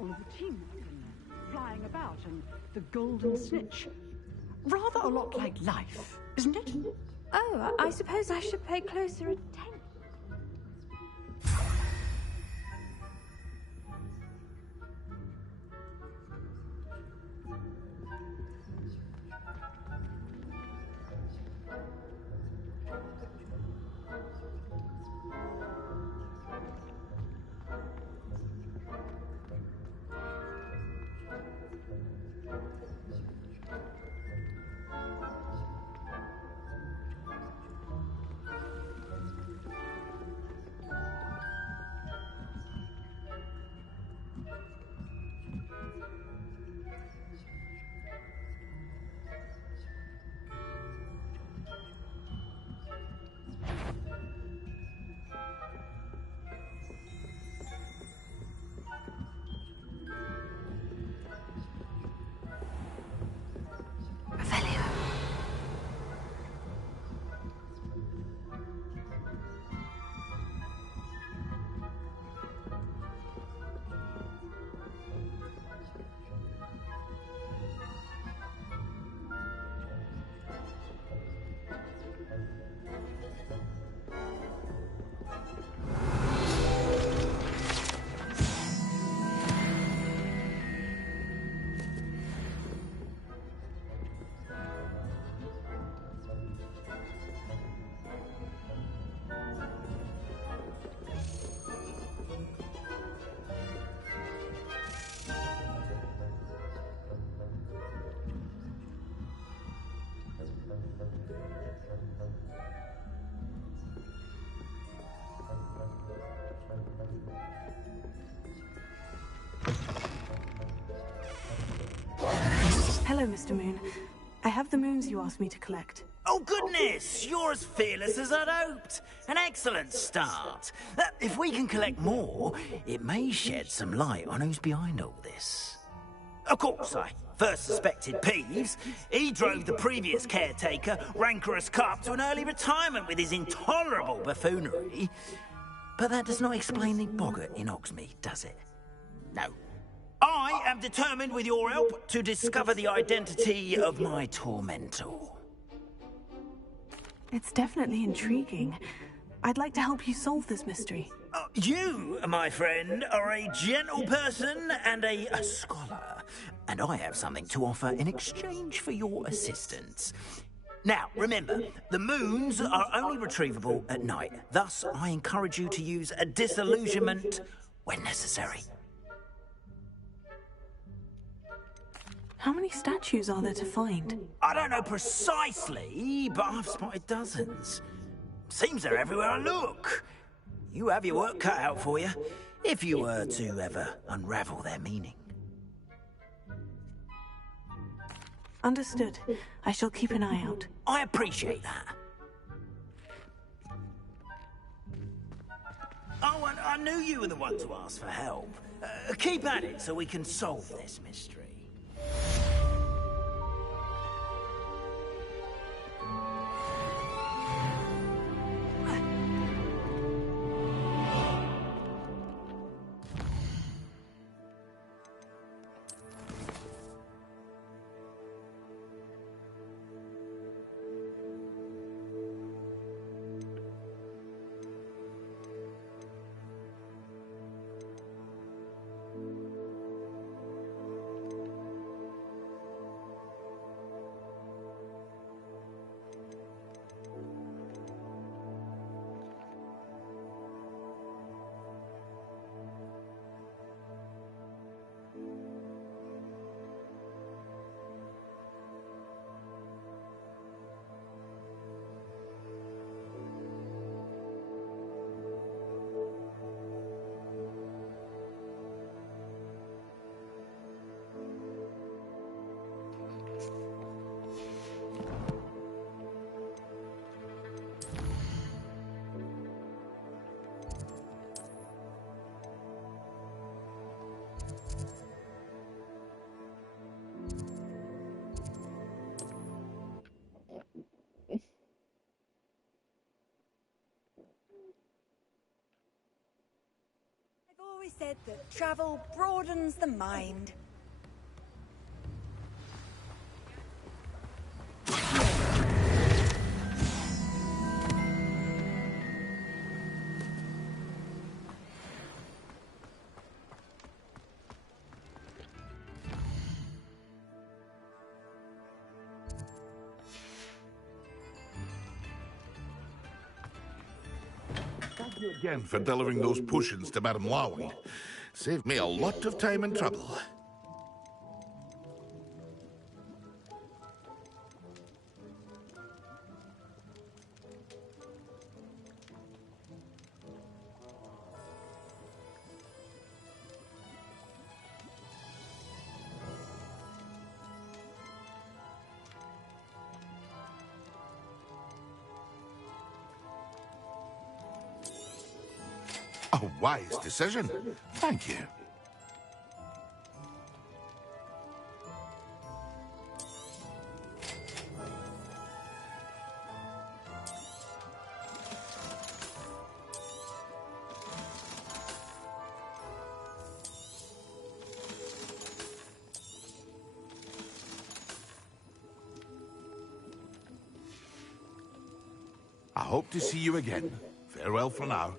All of the teamwork and flying about and the golden snitch. Rather a lot like life, isn't it? Oh, I suppose I should pay closer attention. Hello, Mr. Moon. I have the moons you asked me to collect. Oh, goodness! You're as fearless as I'd hoped. An excellent start. If we can collect more, it may shed some light on who's behind all this. Of course, I first suspected Peeves. He drove the previous caretaker, Rancorous Carp, to an early retirement with his intolerable buffoonery. But that does not explain the boggart in Hogsmeade, does it? No. I am determined, with your help, to discover the identity of my tormentor. It's definitely intriguing. I'd like to help you solve this mystery. You, my friend, are a gentle person and a scholar, and I have something to offer in exchange for your assistance. Now, remember, the moons are only retrievable at night. Thus, I encourage you to use a disillusionment when necessary. How many statues are there to find? I don't know precisely, but I've spotted dozens. Seems they're everywhere I look. You have your work cut out for you, if you were to ever unravel their meaning. Understood. I shall keep an eye out. I appreciate that. Oh, and I knew you were the one to ask for help. Keep at it so we can solve this mystery. always said that travel broadens the mind. Thank you again for delivering those potions to Madame Lowen. Saved me a lot of time and trouble. A wise decision. Thank you. I hope to see you again. Farewell for now.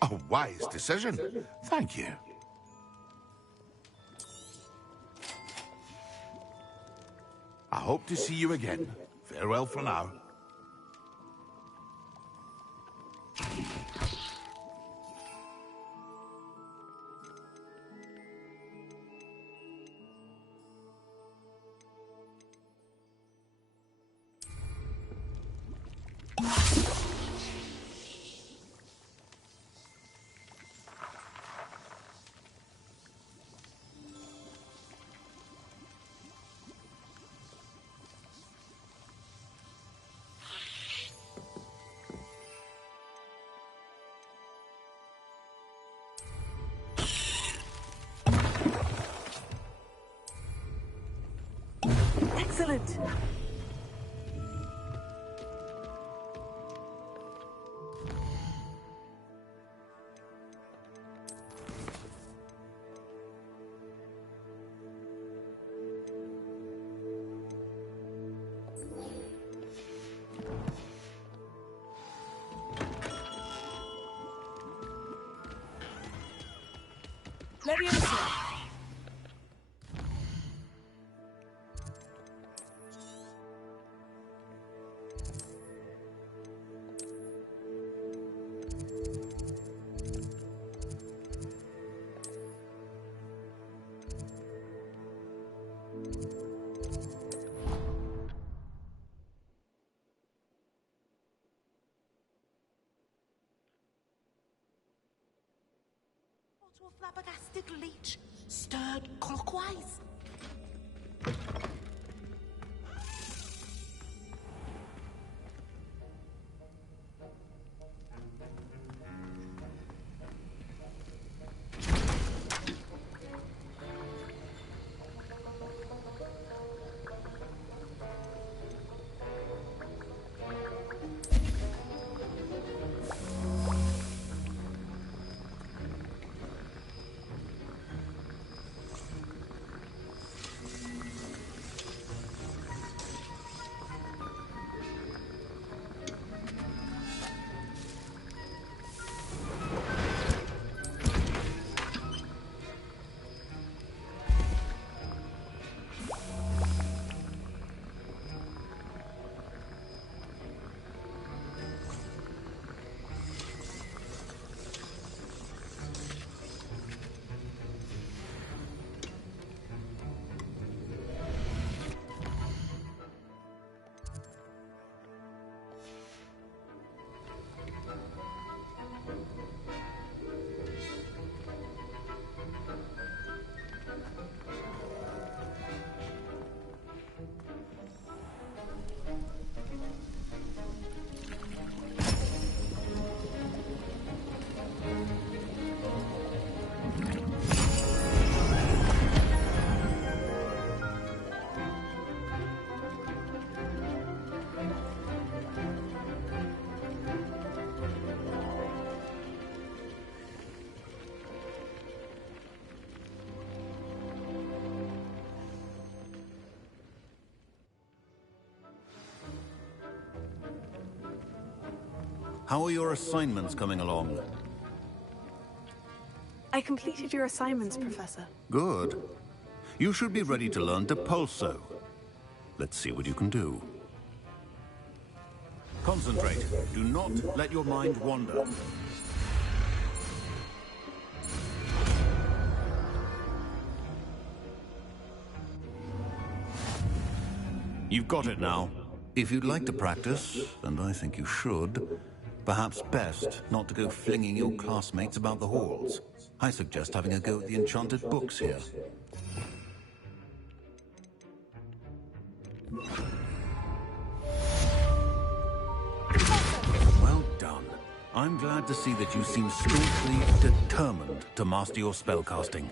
A wise decision. Thank you. I hope to see you again. Farewell for now. Excellent. Leviosa. A flabbergasted leech stirred clockwise. How are your assignments coming along? I completed your assignments, Professor. Good. You should be ready to learn Depulso. Let's see what you can do. Concentrate. Do not let your mind wander. You've got it now. If you'd like to practice, and I think you should, perhaps best not to go flinging your classmates about the halls. I suggest having a go at the enchanted books here. Well done. I'm glad to see that you seem staunchly determined to master your spellcasting.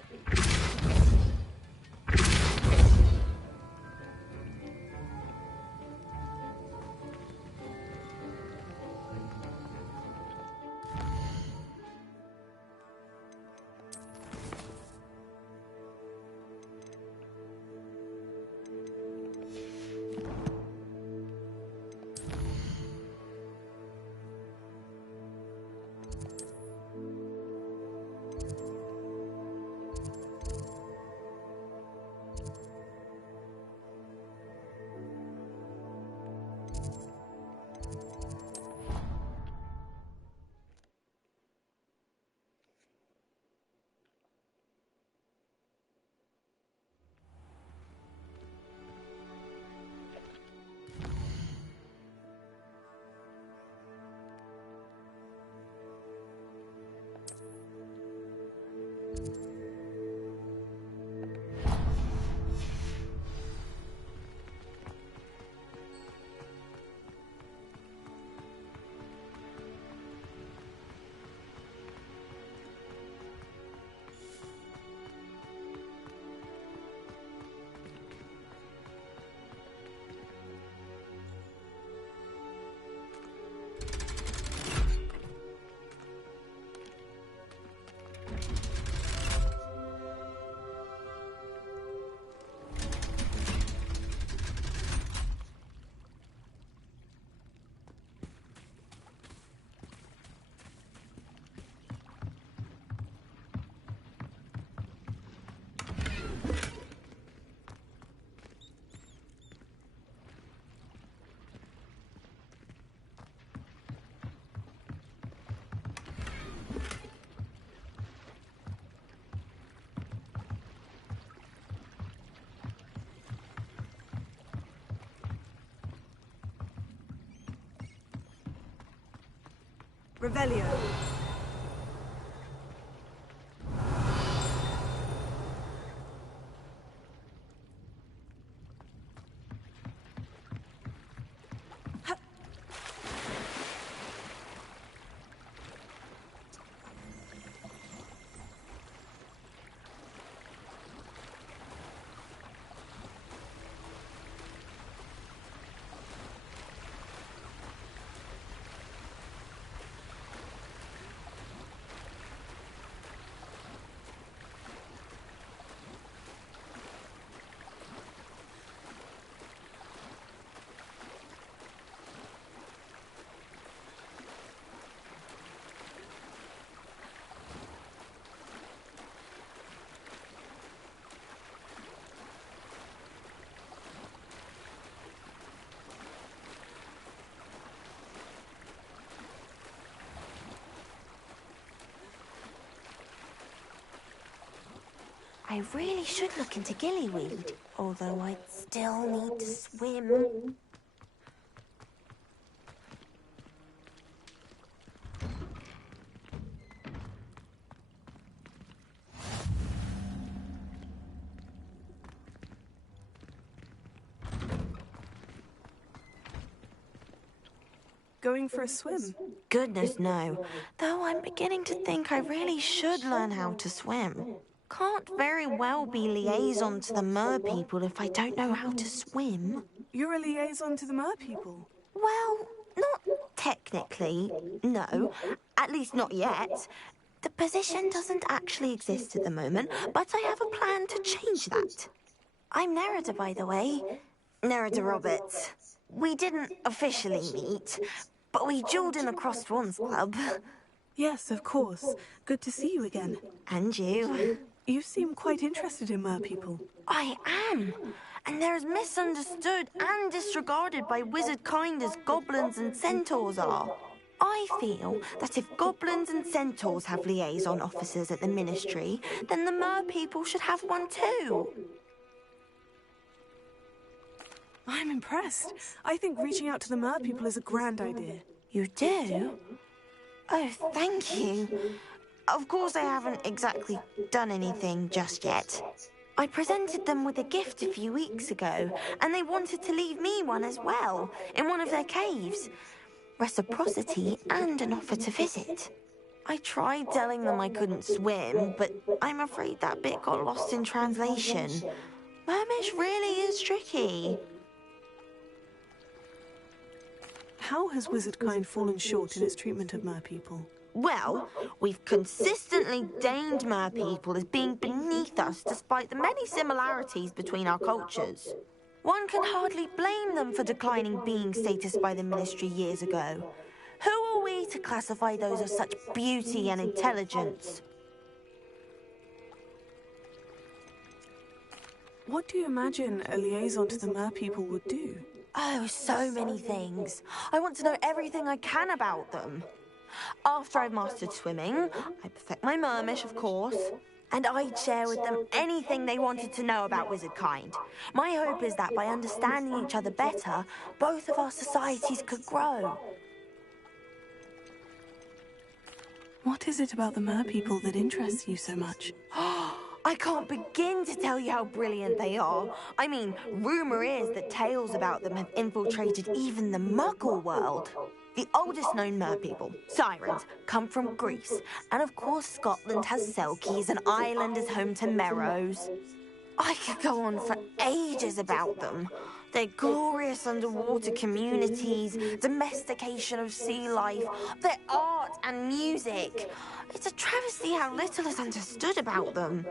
Revelio. I really should look into gillyweed, although I'd still need to swim. Going for a swim? Goodness, no. Though I'm beginning to think I really should learn how to swim. Can't very well be liaison to the mer people if I don't know how to swim. You're a liaison to the mer people? Well, not technically, no. At least not yet. The position doesn't actually exist at the moment, but I have a plan to change that. I'm Nerida, by the way. Nerida Roberts. We didn't officially meet, but we duelled in the Crossed Swans Club. Yes, of course. Good to see you again. And you. You seem quite interested in merpeople. I am. And they're as misunderstood and disregarded by wizard kind as goblins and centaurs are. I feel that if goblins and centaurs have liaison officers at the Ministry, then the merpeople should have one too. I'm impressed. I think reaching out to the merpeople is a grand idea. You do? Oh, thank you. Of course, I haven't exactly done anything just yet. I presented them with a gift a few weeks ago, and they wanted to leave me one as well, in one of their caves. Reciprocity and an offer to visit. I tried telling them I couldn't swim, but I'm afraid that bit got lost in translation. Mermish really is tricky. How has wizardkind fallen short in its treatment of merpeople? Well, we've consistently deigned merpeople as being beneath us despite the many similarities between our cultures. One can hardly blame them for declining being status by the Ministry years ago. Who are we to classify those of such beauty and intelligence? What do you imagine a liaison to the merpeople would do? Oh, so many things. I want to know everything I can about them. After I've mastered swimming, I perfect my mermish, of course, and I'd share with them anything they wanted to know about wizardkind. My hope is that by understanding each other better, both of our societies could grow. What is it about the merpeople that interests you so much? I can't begin to tell you how brilliant they are. I mean, rumour is that tales about them have infiltrated even the Muggle world. The oldest known merpeople, sirens, come from Greece. And of course Scotland has Selkies and Ireland is home to Merrows. I could go on for ages about them. Their glorious underwater communities, domestication of sea life, their art and music. It's a travesty how little is understood about them.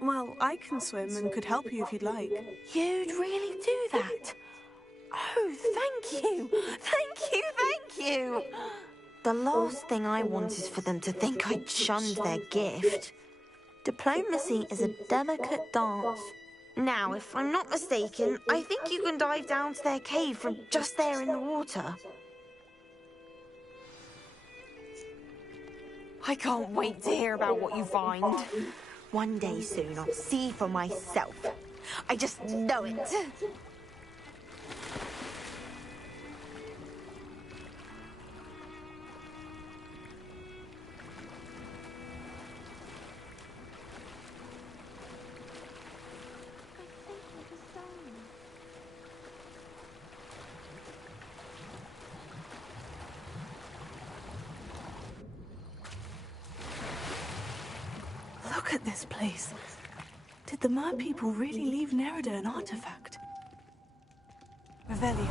Well, I can swim and could help you if you'd like. You'd really do that? Oh, thank you! Thank you, thank you! The last thing I want is for them to think I'd shunned their gift. Diplomacy is a delicate dance. Now, if I'm not mistaken, I think you can dive down to their cave from just there in the water. I can't wait to hear about what you find. One day soon, I'll see for myself. I just know it. Look at this place. Did the merpeople really leave Nerida an artifact? Revelio.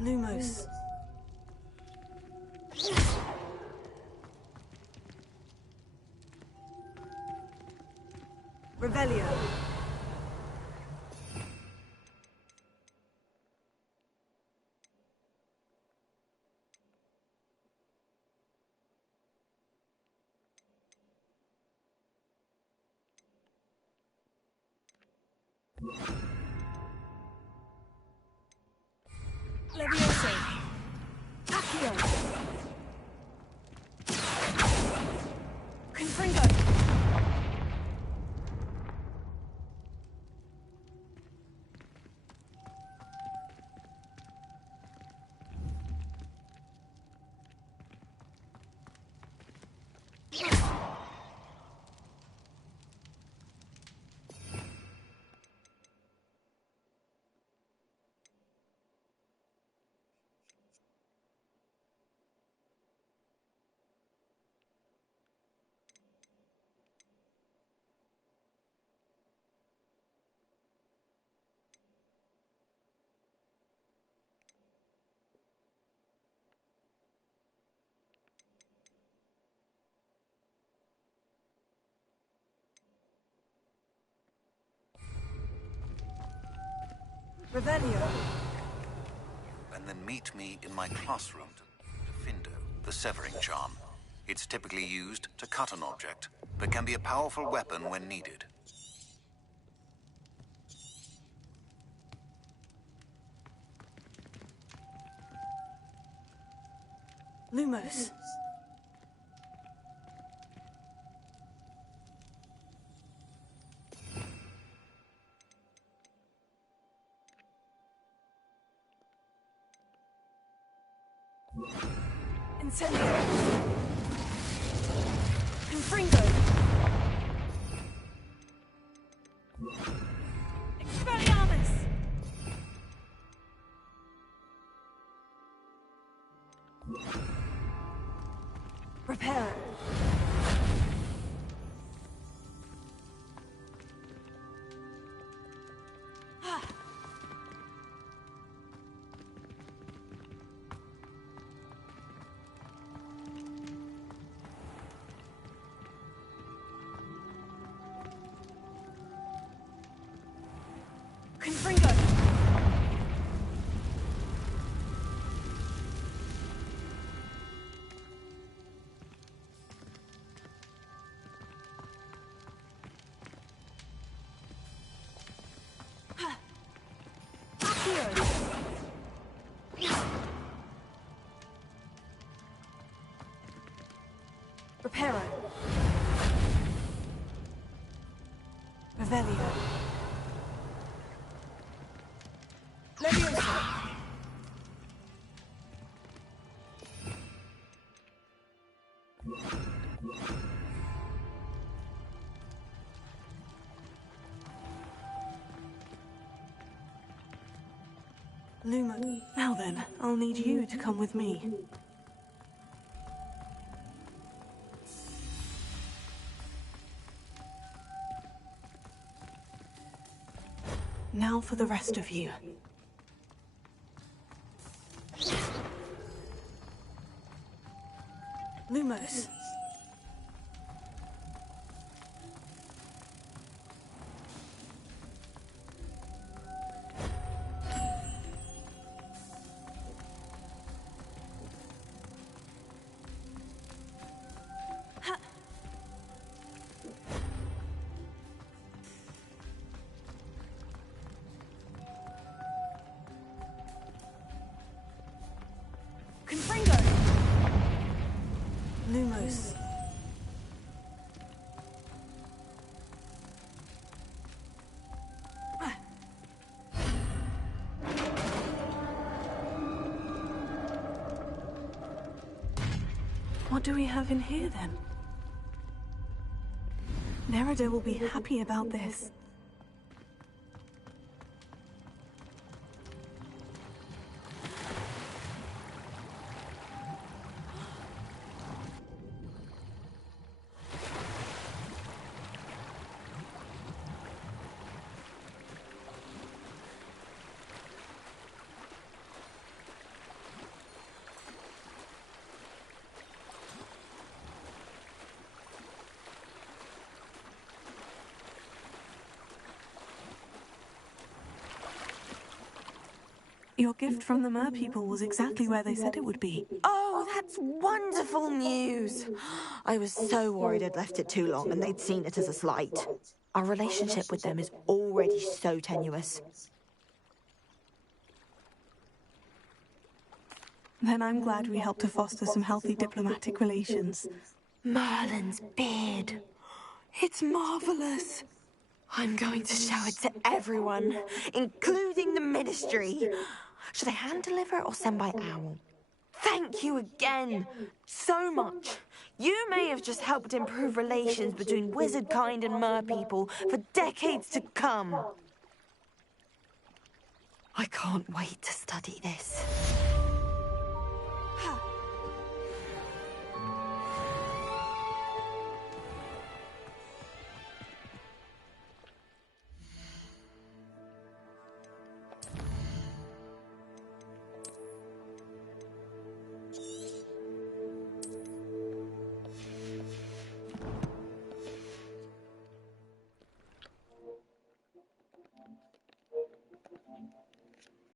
Lumos. Revelio. Levioso. Accio. Confringo. Revelio. And then meet me in my classroom to Findo, the severing charm. It's typically used to cut an object, but can be a powerful weapon when needed. Lumos. Incendio. Confringo. Expelliarmus. Reparo. Confringo. Reparo. Revelio. Leviosa. Luma. Now then, I'll need you to come with me. Now for the rest of you. Lumos. Confringo. Lumos. What do we have in here, then? Nerida will be happy about this. Your gift from the Mer people was exactly where they said it would be. Oh, that's wonderful news. I was so worried I'd left it too long and they'd seen it as a slight. Our relationship with them is already so tenuous. Then I'm glad we helped to foster some healthy diplomatic relations. Merlin's beard. It's marvelous. I'm going to show it to everyone, including the Ministry. Should I hand deliver it or send by owl? Thank you again, so much. You may have just helped improve relations between wizard kind and mer people for decades to come. I can't wait to study this.